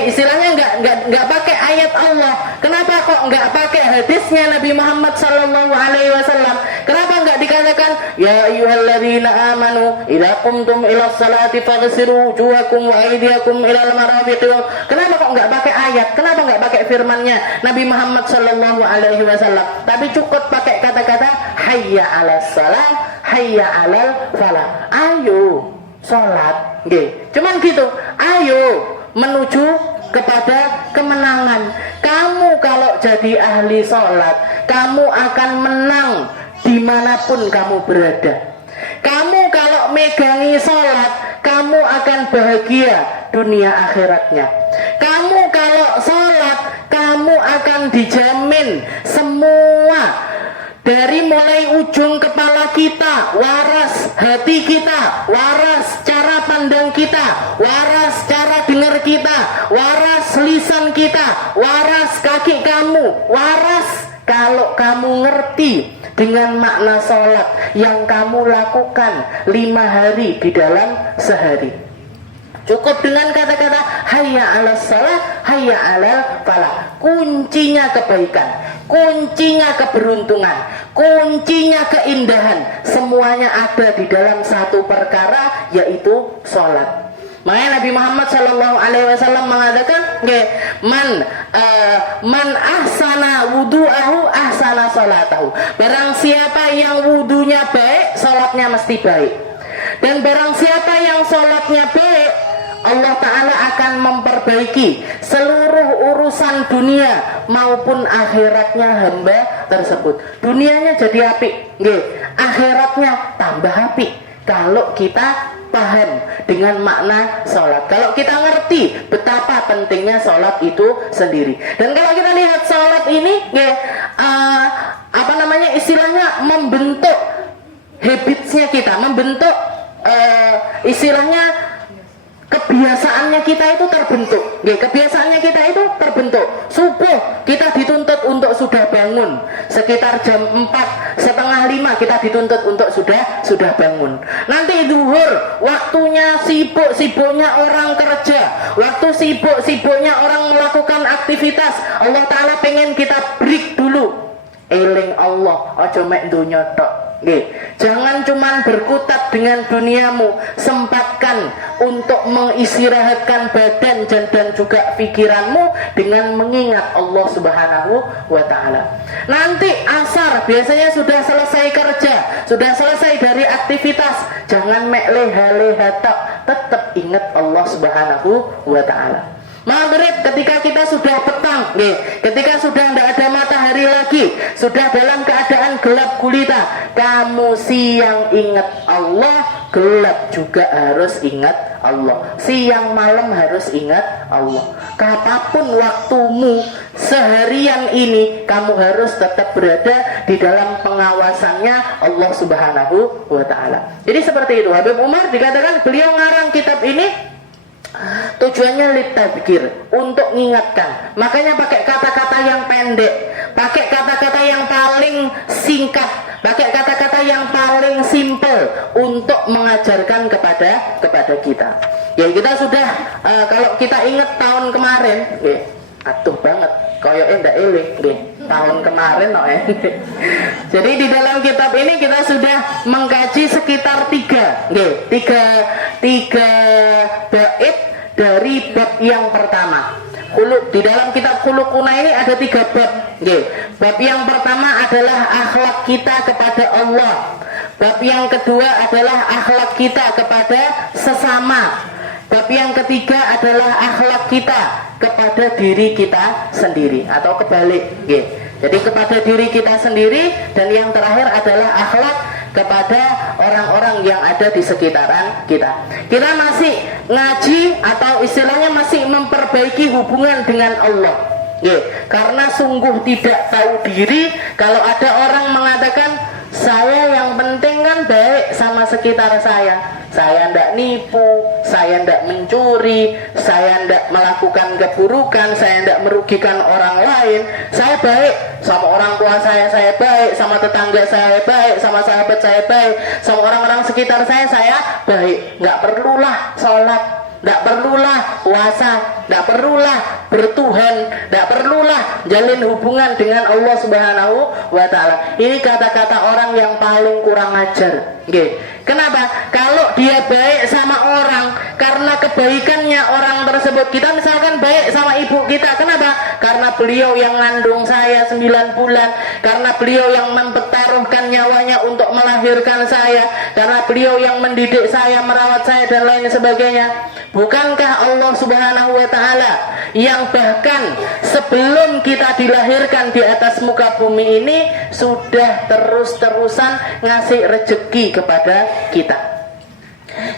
istilahnya enggak pakai ayat Allah? Kenapa kok enggak pakai hadisnya Nabi Muhammad sallallahu alaihi wasallam? Kenapa enggak dikatakan ya ayyuhalladzina amanu idza qumtum ilas salati faghsilu wujuhakum wa aydiyakum ilal marafiq? Kenapa kok enggak pakai ayat? Kenapa enggak pakai firman-Nya Nabi Muhammad sallallahu alaihi wasallam? Tapi cukup pakai kata-kata hayya 'alas shalah, hayya 'alal falah. Ayo salat, cuman gitu. Ayo menuju kepada kemenangan. Kamu kalau jadi ahli salat, kamu akan menang dimanapun kamu berada. Kamu kalau megangi salat, kamu akan bahagia dunia akhiratnya. Kamu kalau salat, kamu akan dijamin semua. Dari mulai ujung kepala kita, waras hati kita, waras cara pandang kita, waras cara dengar kita, waras lisan kita, waras kaki kamu, waras kalau kamu ngerti dengan makna sholat yang kamu lakukan 5 hari di dalam sehari. Cukup dengan kata-kata hayya 'alas shalah, hayya 'alal falah. Kuncinya kebaikan, kuncinya keberuntungan, kuncinya keindahan, semuanya ada di dalam satu perkara, yaitu sholat. Makanya Nabi Muhammad sallallahu alaihi wasallam mengatakan, man ahsana wudu'ahu ahsana sholatahu. Barang siapa yang wudunya baik, sholatnya mesti baik. Dan barang siapa yang sholatnya baik, Allah Ta'ala akan memperbaiki seluruh urusan dunia maupun akhiratnya hamba tersebut. Dunianya jadi apik, akhiratnya tambah apik kalau kita paham dengan makna sholat. Kalau kita ngerti betapa pentingnya sholat itu sendiri. Dan kalau kita lihat sholat ini, istilahnya membentuk habitsnya kita, membentuk istilahnya kebiasaannya kita itu terbentuk. Kebiasaannya kita itu terbentuk. Subuh kita dituntut untuk sudah bangun sekitar jam 4:30 kita dituntut untuk sudah bangun. Nanti zuhur waktunya sibuknya orang kerja, waktu sibuknya orang melakukan aktivitas. Allah Ta'ala pengen kita break dulu. Eling Allah, aja mek donya tok. Jangan cuman berkutat dengan duniamu, sempatkan untuk mengistirahatkan badan dan juga pikiranmu dengan mengingat Allah Subhanahu wa Ta'ala. Nanti asar biasanya sudah selesai kerja, sudah selesai dari aktivitas, jangan mek leha-leha tok, tetap ingat Allah Subhanahu wa Ta'ala. Maghrib ketika kita sudah petang, ketika sudah tidak ada matahari lagi, sudah dalam keadaan gelap gulita, kamu siang ingat Allah, gelap juga harus ingat Allah. Siang malam harus ingat Allah. Kapanpun waktumu seharian ini, kamu harus tetap berada di dalam pengawasannya Allah Subhanahu wa Ta'ala. Jadi seperti itu. Habib Umar dikatakan beliau ngarang kitab ini tujuannya litadzkir, untuk mengingatkan. Makanya pakai kata-kata yang pendek, pakai kata-kata yang paling singkat, pakai kata-kata yang paling simpel untuk mengajarkan kepada kita. Ya kita sudah kalau kita ingat tahun kemarin, atuh banget, koyoknya ndak eling, tahun kemarin Jadi di dalam kitab ini kita sudah mengkaji sekitar tiga bait dari bab yang pertama. Khuluq, di dalam kitab Khuluquna ini ada 3 bab. Bab yang pertama adalah akhlak kita kepada Allah. Bab yang kedua adalah akhlak kita kepada sesama. Bab yang ketiga adalah akhlak kita kepada diri kita sendiri, atau kebalik. Jadi kepada diri kita sendiri, dan yang terakhir adalah akhlak kepada orang-orang yang ada di sekitaran kita. Kita masih ngaji, atau istilahnya masih memperbaiki hubungan dengan Allah. Karena sungguh tidak tahu diri kalau ada orang mengatakan, saya yang penting kan baik sama sekitar saya ndak nipu, saya ndak mencuri, saya ndak melakukan keburukan, saya ndak merugikan orang lain, saya baik sama orang tua saya baik, sama tetangga saya baik, sama sahabat saya baik, sama orang-orang sekitar saya baik. Nggak perlulah sholat, nggak perlulah puasa, nggak perlulah bertuhan, nggak perlulah jalin hubungan dengan Allah Subhanahu wa Ta'ala. Ini kata-kata orang yang paling kurang ajar. Kenapa? Kalau dia baik sama orang karena kebaikannya orang tersebut, kita misalkan baik sama ibu kita, kenapa? Karena beliau yang ngandung saya 9 bulan, karena beliau yang mempertaruhkan nyawanya untuk melahirkan saya, karena beliau yang mendidik saya, merawat saya, dan lain sebagainya. Bukankah Allah Subhanahu wa Ta'ala yang bahkan sebelum kita dilahirkan di atas muka bumi ini sudah terus-terusan ngasih rezeki kepada kita,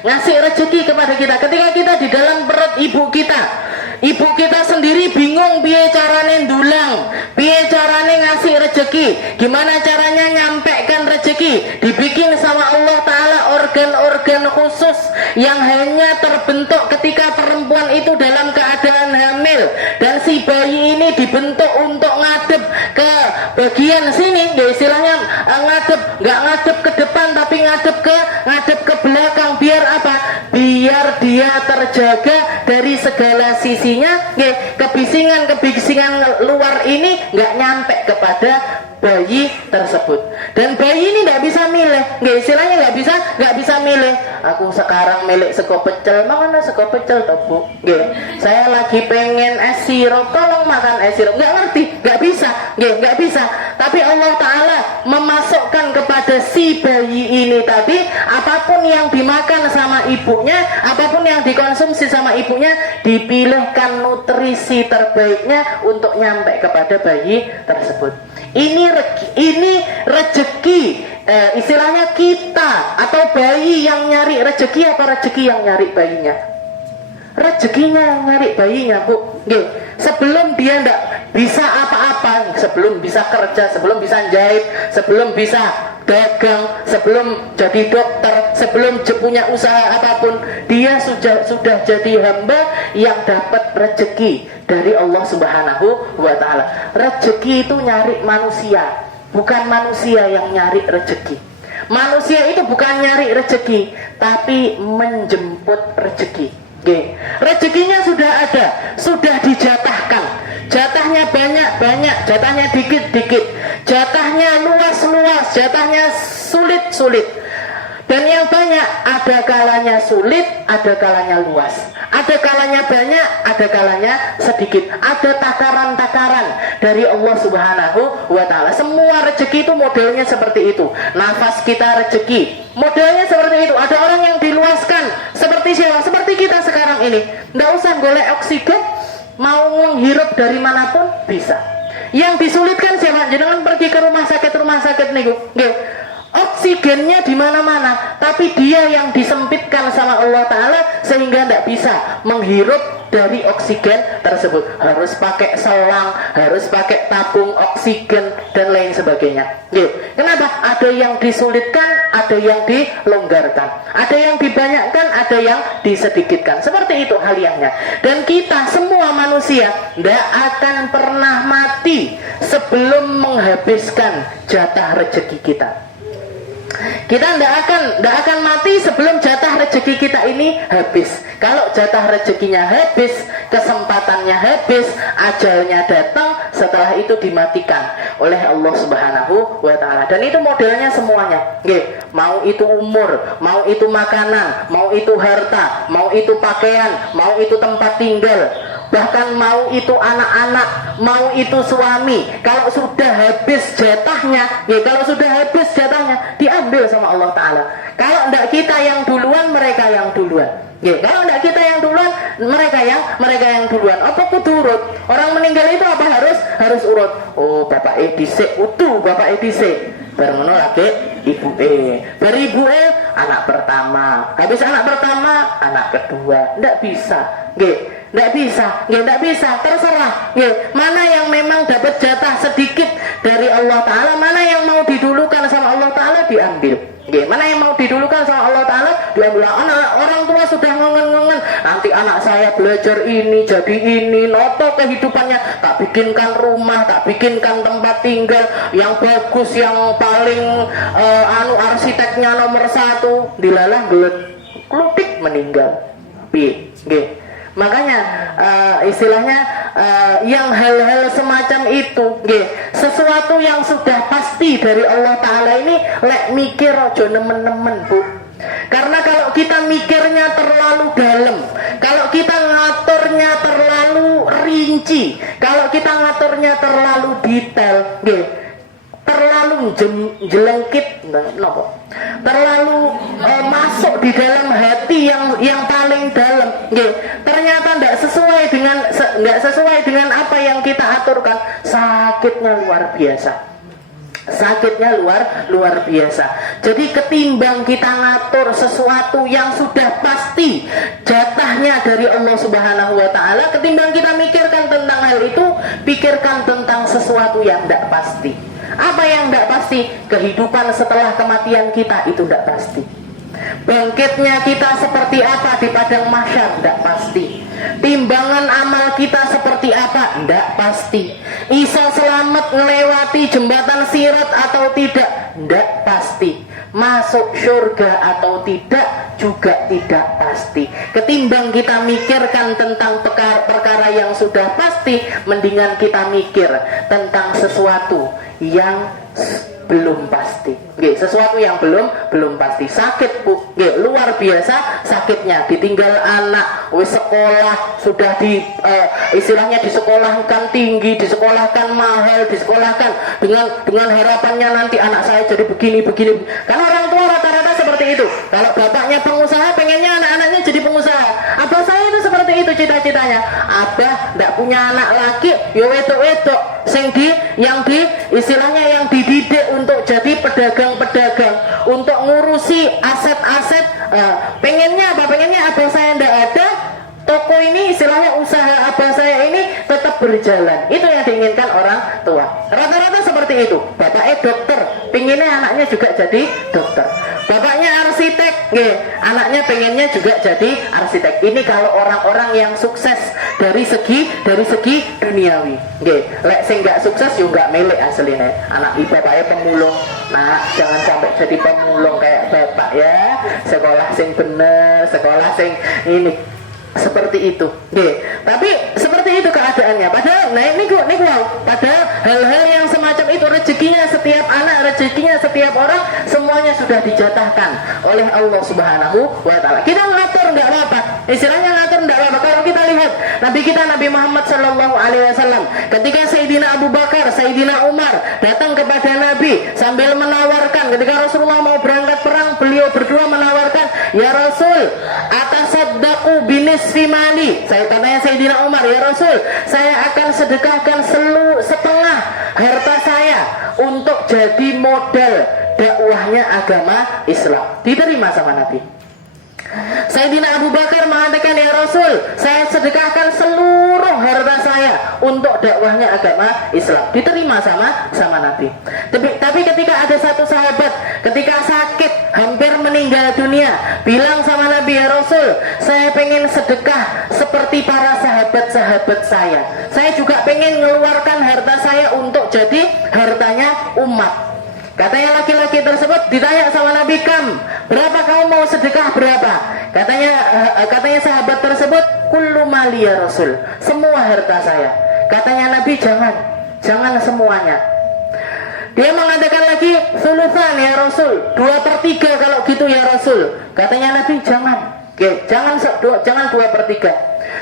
ngasih rezeki kepada kita. Ketika kita di dalam perut ibu kita sendiri bingung piye carane ndulang, piye carane ngasih rezeki, gimana caranya nyampaikan rezeki. Dibikin sama Allah Ta'ala organ-organ khusus yang hanya terbentuk ketika perempuan itu dalam keadaan hamil, dan si bayi ini dibentuk untuk ngadep ke bagian sini, ya istilahnya nggak ngadep ke depan tapi ngadep ke belakang. Biar apa? Biar dia terjaga dari segala sisinya, kebisingan luar ini nggak nyampe kepada bayi tersebut. Dan bayi ini nggak bisa milih, istilahnya nggak bisa milih. Aku sekarang milik sego pecel, mana sego pecel toh bu? Saya lagi pengen es sirup, tolong makan es sirup. Nggak ngerti, nggak bisa. Tapi Allah Ta'ala memasukkan kepada si bayi ini tadi, apapun yang dimakan sama ibunya, apapun yang dikonsumsi sama ibunya, dipilihkan nutrisi terbaiknya untuk nyampe kepada bayi tersebut. Ini rezeki, istilahnya kita atau bayi yang nyari rezeki, apa rezeki yang nyari bayinya? Rezekinya yang nyari bayinya, bu. Sebelum dia ndak bisa apa-apa, sebelum bisa kerja, sebelum bisa jahit, sebelum bisa dagang, sebelum jadi dokter, sebelum punya usaha apapun, dia sudah jadi hamba yang dapat rezeki dari Allah Subhanahu wa Ta'ala. Rezeki itu nyari manusia, bukan manusia yang nyari rezeki. Manusia itu bukan nyari rezeki, tapi menjemput rezeki. Rezekinya sudah ada, sudah dijatahkan. Jatahnya banyak, jatahnya dikit, jatahnya luas, jatahnya sulit. Dan yang banyak, ada kalanya sulit, ada kalanya luas, ada kalanya banyak, ada kalanya sedikit. Ada takaran-takaran dari Allah Subhanahu wa Ta'ala. Semua rezeki itu modelnya seperti itu. Nafas kita rezeki, modelnya seperti itu. Ada orang yang diluaskan seperti siapa? Seperti kita sekarang ini, nggak usah golek oksigen, mau menghirup dari manapun bisa. Yang disulitkan siapa? Jangan pergi ke rumah sakit niku. Oksigennya di mana-mana, tapi dia yang disempitkan sama Allah Ta'ala sehingga tidak bisa menghirup dari oksigen tersebut. Harus pakai selang, harus pakai tabung oksigen, dan lain sebagainya. Kenapa? Ada yang disulitkan, ada yang dilonggarkan, ada yang dibanyakkan, ada yang disedikitkan. Seperti itu halnya. Dan kita semua manusia tidak akan pernah mati sebelum menghabiskan jatah rezeki kita. Kita tidak akan mati sebelum jatah rezeki rezeki kita ini habis. Kalau jatah rezekinya habis, kesempatannya habis, ajalnya datang, setelah itu dimatikan oleh Allah Subhanahu wa Ta'ala. Dan itu modelnya semuanya. Nggih, mau itu umur, mau itu makanan, mau itu harta, mau itu pakaian, mau itu tempat tinggal, bahkan mau itu anak-anak, mau itu suami. Kalau sudah habis jatahnya, ya kalau sudah habis jatahnya, diambil sama Allah Ta'ala. Kalau tidak kita yang duluan, mereka yang duluan. Ya, kalau tidak kita yang duluan, mereka yang duluan. Apa kudu urut? Orang meninggal itu apa harus urut? Oh, bapak dhisik, utuh bapak dhisik. Bareng ngono lagi ibu baru ibu anak pertama. Habis anak pertama, anak kedua. Tidak bisa. Nggih. Tidak bisa, tidak bisa, terserah. Mana yang memang dapat jatah sedikit dari Allah Ta'ala, mana yang mau didulukan sama Allah Ta'ala, diambil. Mana yang mau didulukan sama Allah Ta'ala, diambil. Orang tua sudah ngongen-ngongen, nanti anak saya belajar ini, jadi ini, noto kehidupannya, tak bikinkan rumah, tak bikinkan tempat tinggal yang bagus, yang paling arsiteknya nomor 1, dilalah gelet, klutik meninggal. Nggih. Makanya istilahnya yang hal-hal semacam itu, sesuatu yang sudah pasti dari Allah Ta'ala ini, lek mikir ojo nemen-nemen, Bu. Karena kalau kita mikirnya terlalu dalam, kalau kita ngaturnya terlalu rinci, kalau kita ngaturnya terlalu detail, terlalu jelengkit, terlalu masuk di dalam hati yang paling dalam, ternyata tidak sesuai dengan apa yang kita aturkan, sakitnya luar biasa. Luar biasa. Jadi ketimbang kita ngatur sesuatu yang sudah pasti jatahnya dari Allah Subhanahu wa Ta'ala, ketimbang kita mikirkan tentang hal itu, pikirkan tentang sesuatu yang tidak pasti. Apa yang tidak pasti? Kehidupan setelah kematian kita itu tidak pasti. Bangkitnya kita seperti apa di padang mahsyar, tidak pasti. Timbangan amal kita seperti apa, tidak pasti. Isa selamat melewati jembatan sirat atau tidak pasti. Masuk surga atau tidak juga tidak pasti. Ketimbang kita mikirkan tentang perkara yang sudah pasti, mendingan kita mikir tentang sesuatu yang belum pasti. Sesuatu yang belum pasti. Sakit, Bu. Luar biasa sakitnya. Ditinggal anak, sekolah sudah istilahnya disekolahkan tinggi, disekolahkan mahal, disekolahkan dengan harapannya nanti anak saya jadi begini. Karena orang tua rata-rata seperti itu. Kalau bapaknya pengusaha, pengennya anak-anaknya jadi pengusaha. Abah saya itu seperti itu cita-citanya. Abah tidak punya anak laki, ya wedok-wedok istilahnya yang dididik untuk jadi pedagang-pedagang, untuk ngurusi aset-aset. Pengennya apa? Pengennya abah saya tidak ada, toko ini istilahnya usaha abah saya ini tetap berjalan. Itu yang diinginkan orang tua. Rata-rata seperti itu. Bapaknya dokter, pengennya anaknya juga jadi dokter. Bapaknya arsitek, anaknya pengennya juga jadi arsitek. Ini kalau orang-orang yang sukses dari segi duniawi. Lek sing nggak sukses juga nggak melek aslinya. Anak bapaknya pemulung. Nah, jangan sampai jadi pemulung kayak bapak ya. Sekolah sing bener, sekolah sing ini. Seperti itu, tapi seperti itu keadaannya. Padahal, padahal hal-hal yang semacam itu, rezekinya setiap anak, rezekinya setiap orang, semuanya sudah dijatahkan oleh Allah Subhanahu wa Ta'ala. Kita ngatur nggak apa-apa, istilahnya ngatur nggak apa-apa. Kalau kita lihat Nabi kita Nabi Muhammad Sallallahu Alaihi Wasallam, ketika Sayyidina Abu Bakar, Sayyidina Umar datang kepada Nabi sambil menawarkan, ketika Rasulullah mau berangkat perang, beliau berdua menawarkan, ya Rasul, atasaddaqu binisfi mali. Saya tanya Sayyidina Umar, ya Rasul, saya akan sedekahkan setengah harta saya untuk jadi modal dakwahnya agama Islam. Diterima sama Nabi. Sayyidina Abu Bakar mengatakan, ya Rasul, saya sedekahkan seluruh harta saya untuk dakwahnya agama Islam. Diterima sama Nabi. Tapi ketika ada satu sahabat ketika sakit hampir meninggal dunia, bilang sama Nabi, ya Rasul, saya pengen sedekah seperti para sahabat-sahabat saya. Saya juga pengen mengeluarkan harta saya untuk jadi hartanya umat. Katanya laki-laki tersebut ditanya sama Nabi, "Kam, berapa kamu mau sedekah berapa?" Katanya sahabat tersebut, "Kullu mali ya Rasul, semua harta saya." Katanya Nabi, jangan semuanya. Dia mengatakan lagi, "Sulusan ya Rasul, 2/3 kalau gitu ya Rasul." Katanya Nabi, jangan 2/3.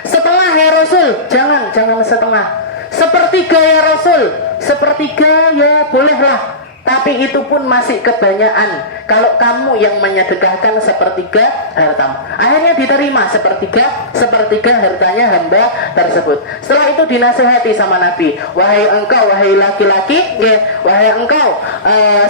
"Setengah ya Rasul." Jangan setengah. "Sepertiga ya Rasul." Sepertiga ya bolehlah, tapi itu pun masih kebanyakan kalau kamu yang menyedekahkan sepertiga hartamu. Akhirnya diterima sepertiga hartanya hamba tersebut. Setelah itu dinasihati sama Nabi, "Wahai engkau, wahai laki-laki, wahai engkau,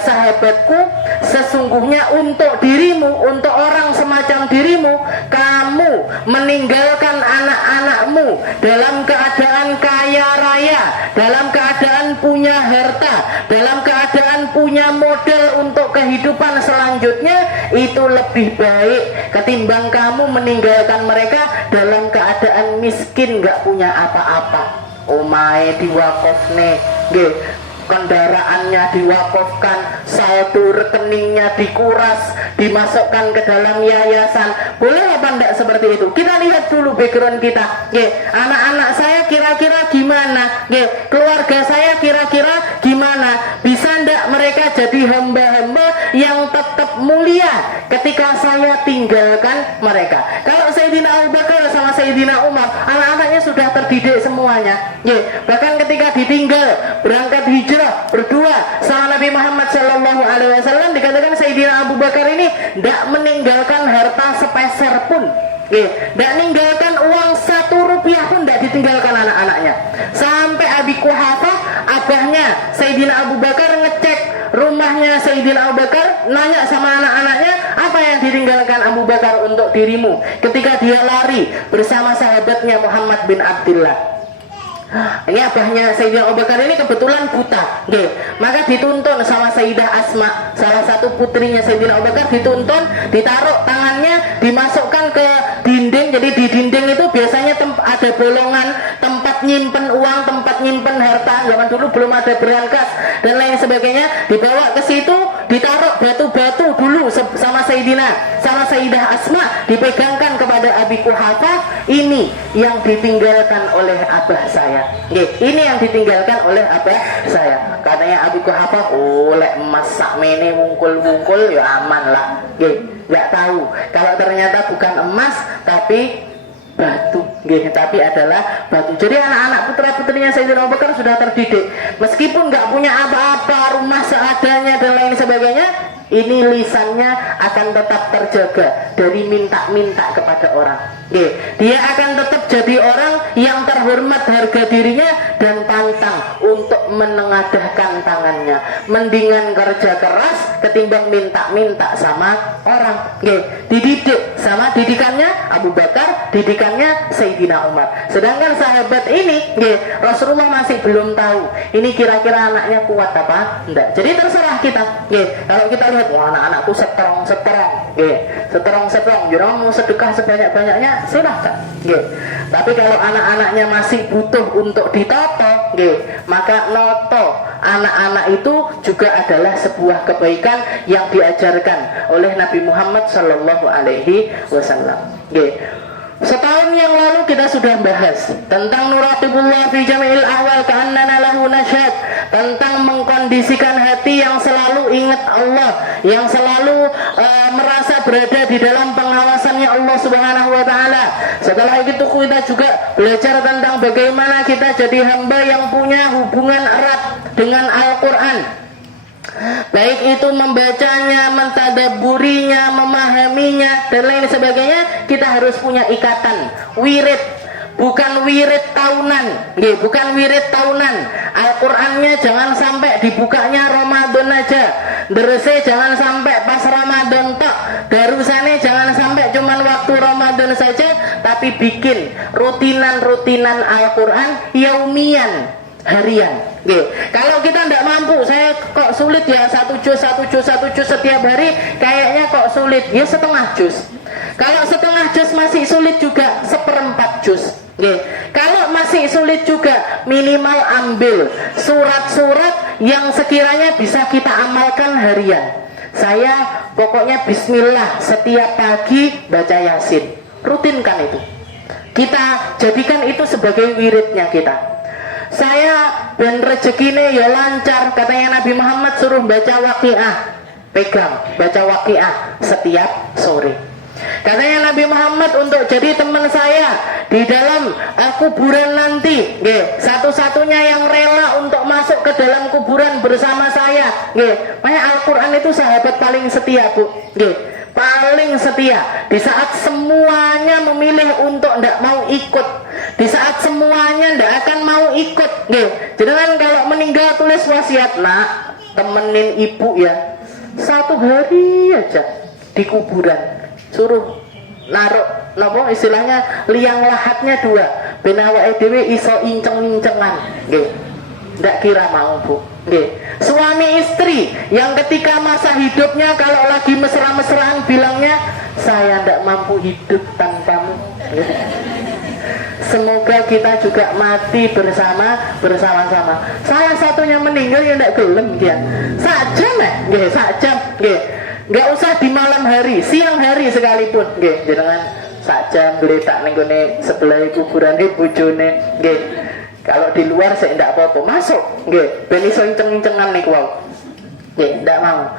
sahabatku, sesungguhnya untuk dirimu, untuk orang semacam dirimu, kamu meninggalkan anak-anakmu dalam keadaan kaya raya, dalam keadaan punya harta, dalam keadaan punya modal untuk kehidupan selanjutnya, itu lebih baik ketimbang kamu meninggalkan mereka dalam keadaan miskin, gak punya apa-apa. Omae diwakofne, kendaraannya diwakafkan, saldo rekeningnya dikuras, dimasukkan ke dalam yayasan. Boleh apa enggak seperti itu? Kita lihat dulu background kita. Anak-anak saya kira-kira gimana? Keluarga saya kira-kira gimana? Bisa enggak mereka jadi hamba-hamba yang tetap mulia ketika saya tinggalkan mereka? Kalau Sayyidina Abu Bakar sama Sayyidina Umar, anak-anaknya sudah terdidik semuanya. Bahkan ketika ditinggal berangkat hijrah berdua sama Nabi Muhammad SAW, dikatakan Sayyidina Abu Bakar ini tidak meninggalkan harta sepeser pun, tidak meninggalkan uang 1 rupiah pun, tidak ditinggalkan anak-anaknya. Sampai Abi Quhafah, abahnya Sayyidina Abu Bakar, ngecek rumahnya Sayyidina Abu Bakar, nanya sama anak-anaknya, "Apa yang ditinggalkan Abu Bakar untuk dirimu?" Ketika dia lari bersama sahabatnya Muhammad bin Abdullah. Ini abahnya Sayyidina Abu Bakar ini kebetulan buta, maka dituntun sama Sayyidah Asma, salah satu putrinya Sayyidina Abu Bakar, dituntun, ditaruh tangannya, dimasukkan ke dinding. Jadi di dinding itu biasanya ada bolongan, tempat nyimpen uang, tempat nyimpen harta. Zaman dulu belum ada berangkas dan lain sebagainya. Dibawa ke situ, ditaruh batu-batu dulu sama Sayyidah Asma, dipegangkan kepada Abi Quhafah. Ini yang ditinggalkan oleh abah saya. Ini yang ditinggalkan oleh abah saya. Katanya Abi Quhafah, "Lek emas sakmene mungkul-mungkul ya aman lah." Nggak tahu kalau ternyata bukan emas tapi batu, tapi adalah batu. Jadi anak-anak putra-putrinya Sayyidina Abu Bakar sudah terdidik, meskipun nggak punya apa-apa, rumah seadanya dan lain sebagainya, ini lisannya akan tetap terjaga dari minta-minta kepada orang. Dia akan tetap jadi orang yang terhormat harga dirinya dan pantang untuk menengadahkan tangannya. Mendingan kerja keras ketimbang minta-minta sama orang. Dididik sama didikannya Abu Bakar, didikannya Sayyidina Umar. Sedangkan sahabat ini, Rasulullah masih belum tahu ini kira-kira anaknya kuat apa enggak. Jadi terserah kita. Kalau kita lihat, wah anak-anakku seterong, jadi mau sedekah sebanyak-banyaknya, silahkan. Tapi kalau anak-anaknya masih butuh untuk ditoto, maka noto anak-anak itu juga adalah sebuah kebaikan yang diajarkan oleh Nabi Muhammad SAW. Setahun yang lalu kita sudah bahas tentang nuratibullah fi jami'il ahwal ka'annana lahu nasyad, tentang mengkondisikan hati yang selalu ingat Allah, yang selalu merasa berada di dalam pengawasannya Allah Subhanahu wa taala. Setelah itu kita juga belajar tentang bagaimana kita jadi hamba yang punya hubungan erat dengan Al-Qur'an. Baik itu membacanya, mentadabburinya, memahaminya dan lain sebagainya, kita harus punya ikatan wirid, bukan wirid tahunan. Bukan wirid tahunan. Al-Qur'annya jangan sampai dibukanya Ramadan aja, derese jangan sampai pas Ramadan tok, darusane jangan sampai cuman waktu Ramadan saja, tapi bikin rutinan Al-Qur'an yaumian, harian. Kalau kita tidak mampu, saya kok sulit ya, satu juz setiap hari, kayaknya kok sulit, ya setengah juz. Kalau setengah juz masih sulit juga, 1/4 juz. Kalau masih masih sulit juga, minimal ambil surat-surat yang sekiranya bisa kita amalkan harian. Saya pokoknya bismillah setiap pagi baca Yasin, rutinkan itu. Kita jadikan itu sebagai wiridnya kita. Saya ben rezekine ya lancar, katanya Nabi Muhammad suruh baca Waqiah, pegang baca Waqiah setiap sore. Katanya Nabi Muhammad untuk jadi teman saya di dalam kuburan nanti, satu-satunya yang rela untuk masuk ke dalam kuburan bersama saya, makanya Al-Quran itu sahabat paling setia, Bu, paling setia. Di saat semuanya memilih untuk tidak mau ikut, di saat semuanya tidak akan mau ikut, jangan kalau meninggal tulis wasiat, nak temenin ibu ya 1 hari aja di kuburan, suruh naruh nopo istilahnya liang lahatnya 2 ben awake dhewe iso inceng-incengan, ndak kira mau, Bu. Suami istri yang ketika masa hidupnya kalau lagi mesra-mesraan bilangnya saya ndak mampu hidup tanpamu. Semoga kita juga mati bersama-sama. Salah satunya meninggal ya ndak gelem dia. Sak jam sak jam, nggak usah di malam hari, siang hari sekalipun, jenengan sak jam gletak ning gone sebelah kuburane bojone, kalau di luar saya tidak apa-apa, masuk, ben iso inceng-incengan niku wau. Tidak mau,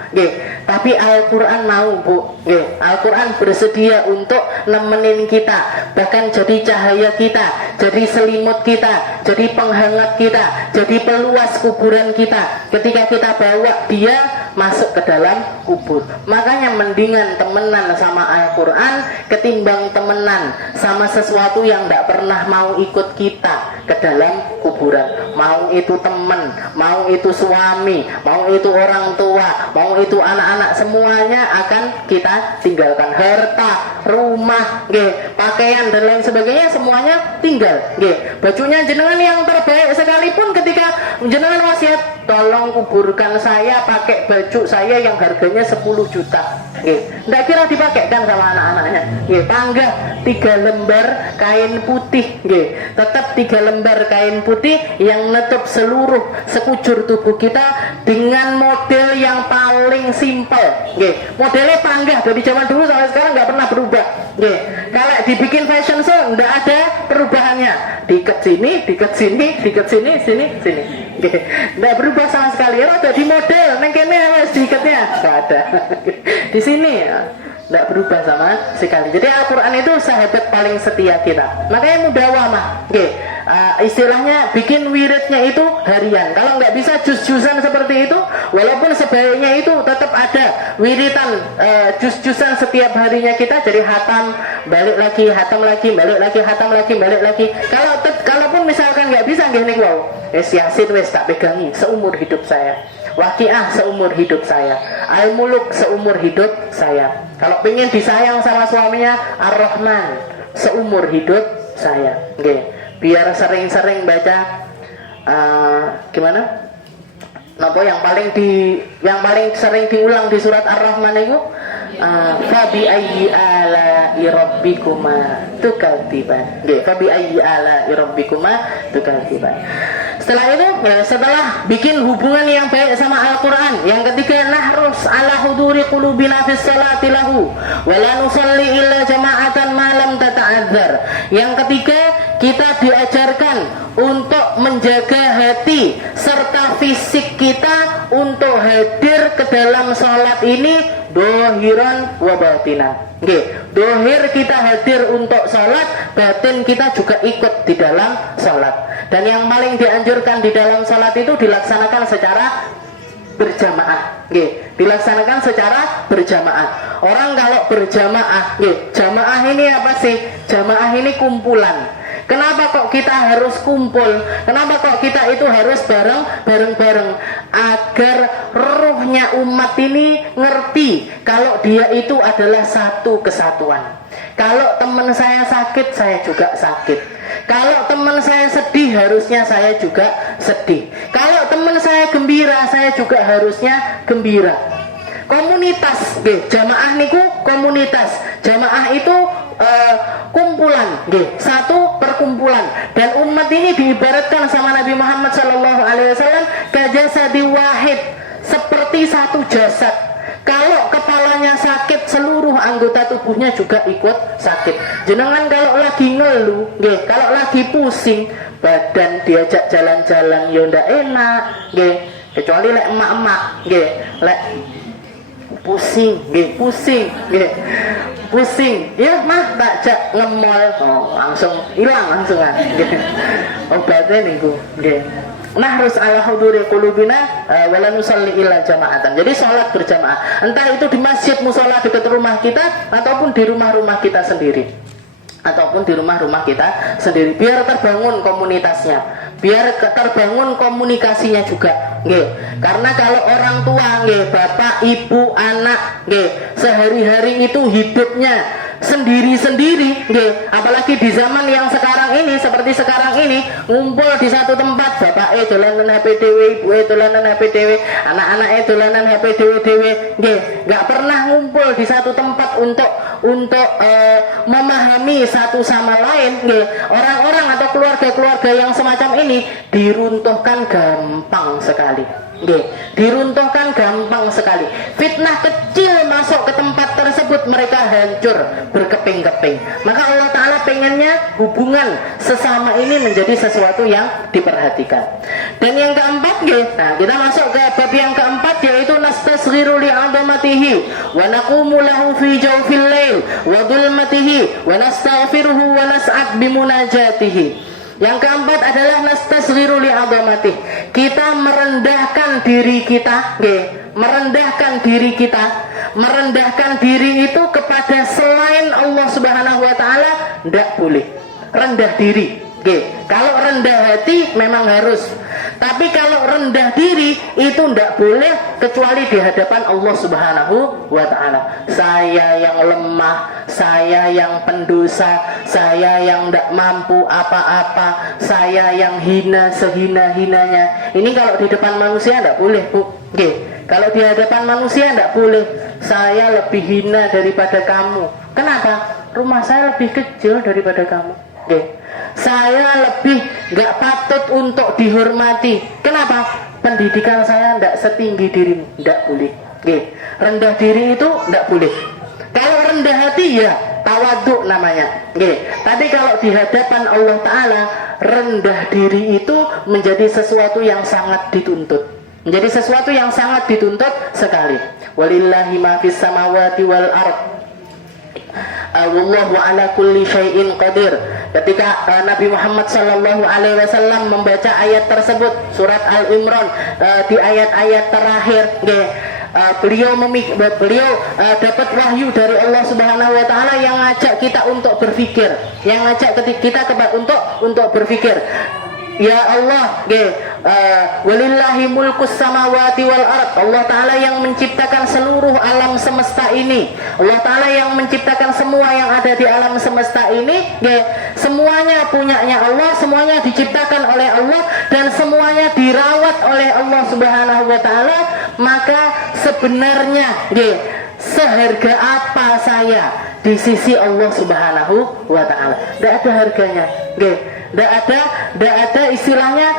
tapi Al-Quran mau, Bu. Al-Quran bersedia untuk nemenin kita, bahkan jadi cahaya kita, jadi selimut kita, jadi penghangat kita, jadi peluas kuburan kita ketika kita bawa dia masuk ke dalam kubur. Makanya mendingan temenan sama Al-Quran ketimbang temenan sama sesuatu yang tidak pernah mau ikut kita ke dalam kuburan. Mau itu teman, mau itu suami, mau itu orang tua, mau itu anak-anak, semuanya akan kita tinggalkan. Harta, rumah, pakaian dan lain sebagainya semuanya tinggal. Bajunya jenengan yang terbaik sekalipun ketika jenengan wasiat, tolong kuburkan saya pakai baju saya yang harganya 10 juta. Nggak kira dipakaikan sama anak-anaknya. Panggah 3 lembar kain putih, tetap 3 lembar kain putih yang menutup seluruh sekujur tubuh kita dengan model yang paling simpel. Modelnya panggah dari zaman dulu sampai sekarang nggak pernah berubah. Kalau dibikin fashion show nggak ada perubahannya. Diikat sini, diikat sini, diikat sini, sini. Nggak berubah sama sekali. Ada di model, neng kene harus diikatnya nggak ada. Di sini nggak berubah sama sekali. Jadi Al-Quran itu sahabat paling setia kita. Makanya mudawamah, istilahnya bikin wiridnya itu harian. Kalau nggak bisa jus-jusan seperti itu, walaupun sebaiknya itu tetap ada wiritan jus-jusan setiap harinya kita. Jadi hatam, balik lagi, hatam lagi, balik lagi, hatam lagi, balik lagi. Kalaupun misalkan nggak bisa, gini wow, Yasin wes tak pegangi seumur hidup saya. Waqiah seumur hidup saya, Al-Muluk seumur hidup saya. Kalau pengen disayang sama suaminya, Ar-Rahman seumur hidup saya. Biar sering-sering baca gimana? Napa yang paling sering diulang di surat Ar-Rahman itu? Fabi ayyi ala'i rabbikuma tukadziban. Fabi ayyi ala'i rabbikuma tukadziban. Setelah itu, setelah bikin hubungan yang baik sama Al-Quran, yang ketiga, nahrus ala huduri qulubina fis salati lahu wa la nusalli illa jama'atan ma lam tata'adzar. Yang ketiga, kita diajarkan untuk menjaga hati serta fisik kita untuk hadir ke dalam salat ini dohiran wa batinan. Dohir kita hadir untuk salat, batin kita juga ikut di dalam salat. Dan yang paling dianjurkan di dalam salat itu dilaksanakan secara berjamaah. Dilaksanakan secara berjamaah. Orang kalau berjamaah, jamaah ini apa sih? Jamaah ini kumpulan. Kenapa kok kita harus kumpul? Kenapa kok kita itu harus bareng-bareng? Agar ruhnya umat ini ngerti kalau dia itu adalah satu kesatuan. Kalau teman saya sakit, saya juga sakit. Kalau teman saya sedih, harusnya saya juga sedih. Kalau teman saya gembira, saya juga harusnya gembira. Komunitas, jamaah niku komunitas. Jamaah itu kumpulan, satu perkumpulan. perkumpulan. Dan umat ini diibaratkan sama Nabi Muhammad SAW kajasadi wahid, seperti satu jasad. Kalau kepalanya sakit, seluruh anggota tubuhnya juga ikut sakit. Jenengan kalau lagi ngeluh, nggih, kalau lagi pusing, badan diajak jalan-jalan ya ndak enak, nggih. Kecuali lek emak-emak, nggih, lek pusing, nggih, pusing, nggih. Pusing, ya mah tak jak ngemol, langsung hilang langsung kan, nggih. Obatnya niku, nggih. Nahrus ala huduri qulubina wala nusalli illa jama'atan. Jadi sholat berjamaah, entah itu di masjid musola dekat rumah kita ataupun di rumah-rumah kita sendiri, biar terbangun komunitasnya, biar terbangun komunikasinya juga, nggih. Karena kalau orang tua, nggih, bapak, ibu, anak, nggih, sehari-hari itu hidupnya sendiri-sendiri, nggih, apalagi di zaman yang sekarang ini, seperti sekarang ini, ngumpul di satu tempat, bapak dolanan HP dhewe, ibu dolanan HP dhewe, anak-anak dolanan HP dhewe, nggih, nggak pernah ngumpul di satu tempat untuk memahami satu sama lain, nggih. Orang-orang atau keluarga-keluarga yang semacam ini diruntuhkan gampang sekali, nggih, diruntuhkan gampang sekali. Fitnah kecil masuk ke tempat tersebut, mereka hancur berkeping-keping. Maka Allah Ta'ala pengennya hubungan sesama ini menjadi sesuatu yang diperhatikan. Dan yang keempat, nggih, nah kita masuk ke bab yang keempat, yaitu nastasghiru li'azamatihi wa naqumu lahu fi jawfil lail wa dhulmatihi wa nastaghfiruhu wa nas'ad bimunajatihi. Yang keempat adalah nastasghiru li'azamatihi. Kita merendahkan diri kita, nggih, merendahkan diri itu kepada selain Allah Subhanahu wa taala ndak boleh. Rendah diri, nggih. Kalau rendah hati memang harus. Tapi kalau rendah diri itu ndak boleh kecuali di hadapan Allah Subhanahu wa taala. Saya yang lemah, saya yang pendosa, saya yang ndak mampu apa-apa, saya yang hina sehina-hinanya. Ini kalau di depan manusia ndak boleh, Bu. Nggih. Kalau di hadapan manusia ndak boleh. Saya lebih hina daripada kamu. Kenapa? Rumah saya lebih kecil daripada kamu. Nggih. Saya lebih nggak patut untuk dihormati. Kenapa? Pendidikan saya ndak setinggi dirimu. Ndak boleh. Nggih. Rendah diri itu ndak boleh. Kalau rendah hati ya tawaduk namanya. Nggih. Tapi kalau di hadapan Allah Ta'ala, rendah diri itu menjadi sesuatu yang sangat dituntut. Menjadi sesuatu yang sangat dituntut sekali. Walillahi ma fis samawati wal ard. Wallahu ala kulli syai'in qadir. Ketika Nabi Muhammad sallallahu alaihi wasallam membaca ayat tersebut, surat Al-Imran, di ayat-ayat terakhir, nggih, beliau dapat wahyu dari Allah Subhanahu wa taala yang ngajak kita untuk berpikir, yang ngajak kita untuk berpikir. Ya Allah, walillahi mulkus samawati wal ard. Allah Ta'ala yang menciptakan seluruh alam semesta ini. Allah Ta'ala yang menciptakan semua yang ada di alam semesta ini, semuanya punyanya Allah, semuanya diciptakan oleh Allah, dan semuanya dirawat oleh Allah Subhanahu wa Ta'ala. Maka sebenarnya seharga apa saya di sisi Allah Subhanahu wa Ta'ala? Tidak ada harganya, tidak ada istilahnya.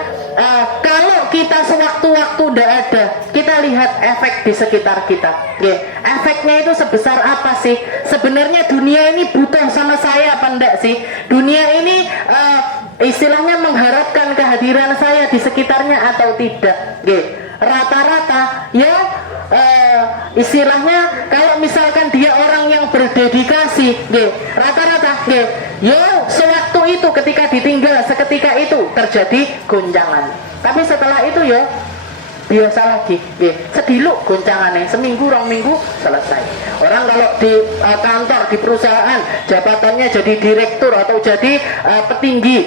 Kalau kita sewaktu-waktu tidak ada, kita lihat efek di sekitar kita. Efeknya itu sebesar apa sih? Sebenarnya dunia ini butuh sama saya apa enggak sih? Dunia ini istilahnya mengharapkan kehadiran saya di sekitarnya atau tidak? Rata-rata ya, istilahnya kalau misalkan dia orang yang berdedikasi, rata-rata ya sewaktu itu ketika ditinggal seketika itu terjadi goncangan. Tapi setelah itu ya biasa lagi, sediluk goncangannya, seminggu, 2 minggu selesai. Orang kalau di kantor, di perusahaan, jabatannya jadi direktur atau jadi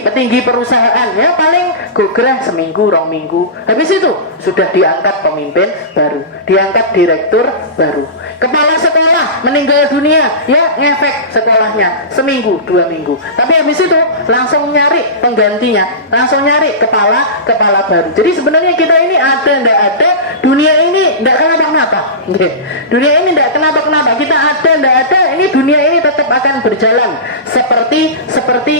petinggi perusahaan, ya paling gograh seminggu, 2 minggu. Habis itu sudah diangkat pemimpin baru, diangkat direktur baru. Kepala sekolah meninggal dunia, ya ngefek sekolahnya seminggu 2 minggu. Tapi habis itu langsung nyari penggantinya, langsung nyari kepala baru. Jadi sebenarnya kita ini ada ndak ada, dunia ini ndak kenapa-kenapa. Dunia ini ndak kenapa-kenapa. Kita ada ndak ada, ini dunia ini tetap akan berjalan seperti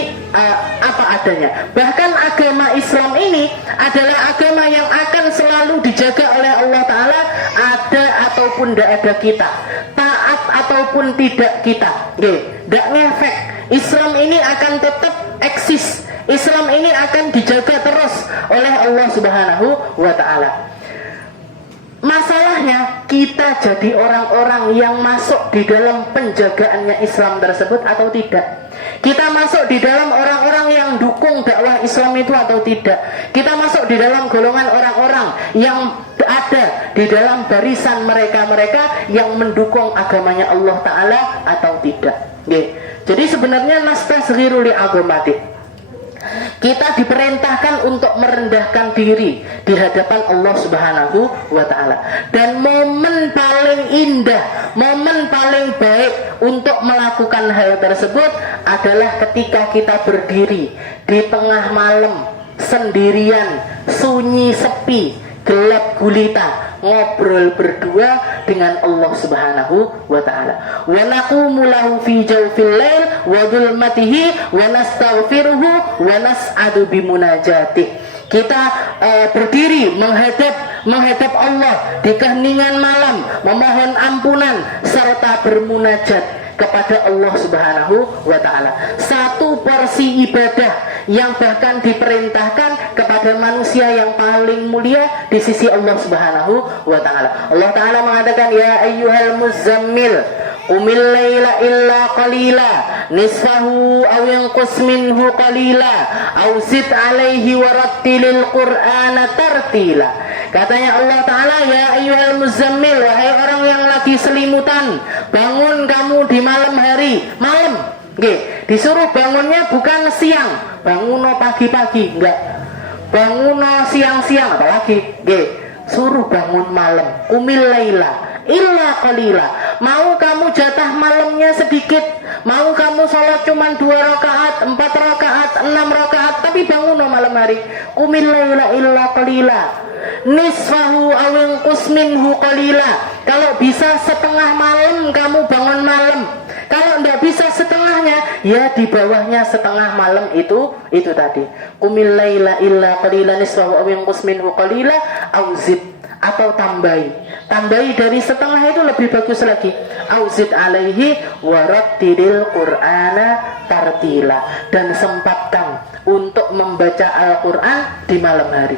apa adanya. Bahkan agama Islam ini adalah agama yang akan selalu dijaga oleh Allah Ta'ala, ada ataupun tidak ada kita, taat ataupun tidak kita, tidak ngefek. Islam ini akan tetap eksis, Islam ini akan dijaga terus oleh Allah Subhanahu wa Ta'ala. Masalahnya kita jadi orang-orang yang masuk di dalam penjagaannya Islam tersebut atau tidak. Kita masuk di dalam orang-orang yang dukung dakwah Islam itu atau tidak. Kita masuk di dalam golongan orang-orang yang ada di dalam barisan mereka-mereka yang mendukung agamanya Allah Ta'ala atau tidak. Jadi sebenarnya nastasghiru li agamatik, kita diperintahkan untuk merendahkan diri di hadapan Allah Subhanahu wa Ta'ala. Dan momen paling indah, momen paling baik untuk melakukan hal tersebut adalah ketika kita berdiri di tengah malam sendirian, sunyi sepi, gelap gulita, ngobrol berdua dengan Allah Subhanahu wa Ta'ala. Wa naqumu lahu fi jawfil lail wa dhulmatihi wa nastaghfiruhu wa nas'adu bimunajatih. Kita berdiri menghadap Allah di keheningan malam, memohon ampunan serta bermunajat kepada Allah Subhanahu wa Ta'ala. Satu porsi ibadah yang bahkan diperintahkan kepada manusia yang paling mulia di sisi Allah Subhanahu wa Ta'ala. Allah Ta'ala mengatakan, ya ayyuhal muzammil qumil laila illa qalila nisfahu aw yanqus minhu qalila aw zid alaihi warattilil qur'ana tartila. Katanya Allah Ta'ala, ya ayyuhal muzammil, wahai orang yang lagi selimutan, bangun kamu di malam hari, malam. Disuruh bangunnya bukan siang, bangun pagi-pagi, enggak. Bangun siang-siang apalagi. Suruh bangun malam. Qumil laila illa qalila. Mau kamu jatah malamnya sedikit, mau kamu sholat cuma 2 rakaat, 4 rakaat, 6 rakaat, tapi bangun malam hari. Qumil laila illa qalila nisfahu aw yanqus minhu qalila. Kalau bisa setengah malam kamu bangun malam. Kalau tidak bisa setengahnya, ya di bawahnya setengah malam itu tadi. Qumil laila illa qalila nisfahu aw yanqus minhu qalila aw zid, atau tambahi dari setengah itu lebih bagus lagi. Auzid alaihi warattilil qur'ana tartila, dan sempatkan untuk membaca Al-Qur'an di malam hari.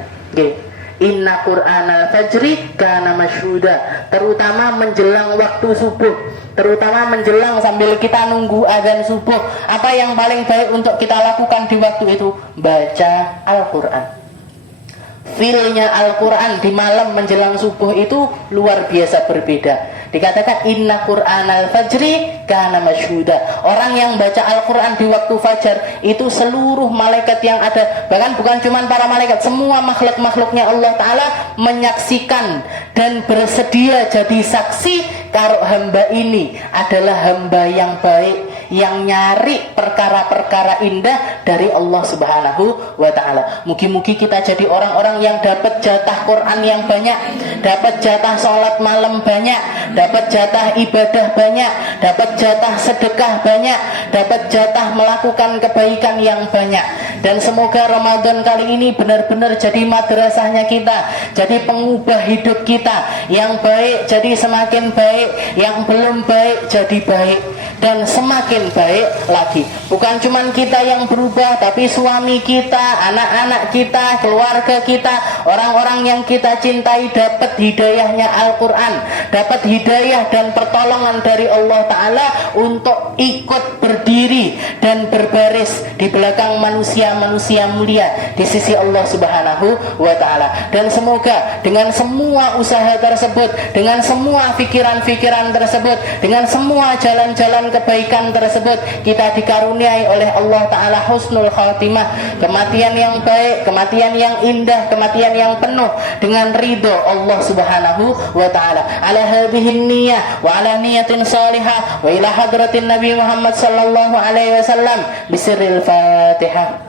Inna qur'anal fajri kana masyhuda, terutama menjelang waktu subuh, terutama menjelang sambil kita nunggu azan subuh. Apa yang paling baik untuk kita lakukan di waktu itu? Baca Al-Qur'an. Feelnya Al-Quran di malam menjelang subuh itu luar biasa berbeda. Dikatakan inna qur'anal fajri kana masyhuda. Orang yang baca Al-Quran di waktu fajar itu seluruh malaikat yang ada, bahkan bukan cuma para malaikat, semua makhluk-makhluknya Allah Ta'ala menyaksikan dan bersedia jadi saksi kalau hamba ini adalah hamba yang baik, yang nyari perkara-perkara indah dari Allah Subhanahu wa Ta'ala. Mugi-mugi kita jadi orang-orang yang dapat jatah Quran yang banyak, dapat jatah sholat malam banyak, dapat jatah ibadah banyak, dapat jatah sedekah banyak, dapat jatah melakukan kebaikan yang banyak. Dan semoga Ramadan kali ini benar-benar jadi madrasahnya kita, jadi pengubah hidup kita. Yang baik jadi semakin baik, yang belum baik jadi baik, dan semakin baik lagi. Bukan cuma kita yang berubah, tapi suami kita, anak-anak kita, keluarga kita, orang-orang yang kita cintai dapat hidayahnya Al-Quran, dapat hidayah dan pertolongan dari Allah Ta'ala untuk ikut berdiri dan berbaris di belakang manusia-manusia mulia di sisi Allah Subhanahu wa Ta'ala. Dan semoga dengan semua usaha tersebut, dengan semua pikiran-pikiran tersebut, dengan semua jalan-jalan kebaikan tersebut, tersebut kita dikaruniai oleh Allah Ta'ala husnul khatimah, kematian yang baik, kematian yang indah, kematian yang penuh dengan ridho Allah Subhanahu wa Ta'ala. Ala hadhihi niyyah wa ala niyatin salihah wa ila hadratin Nabi Muhammad sallallahu alaihi wasallam bisirril Fatihah.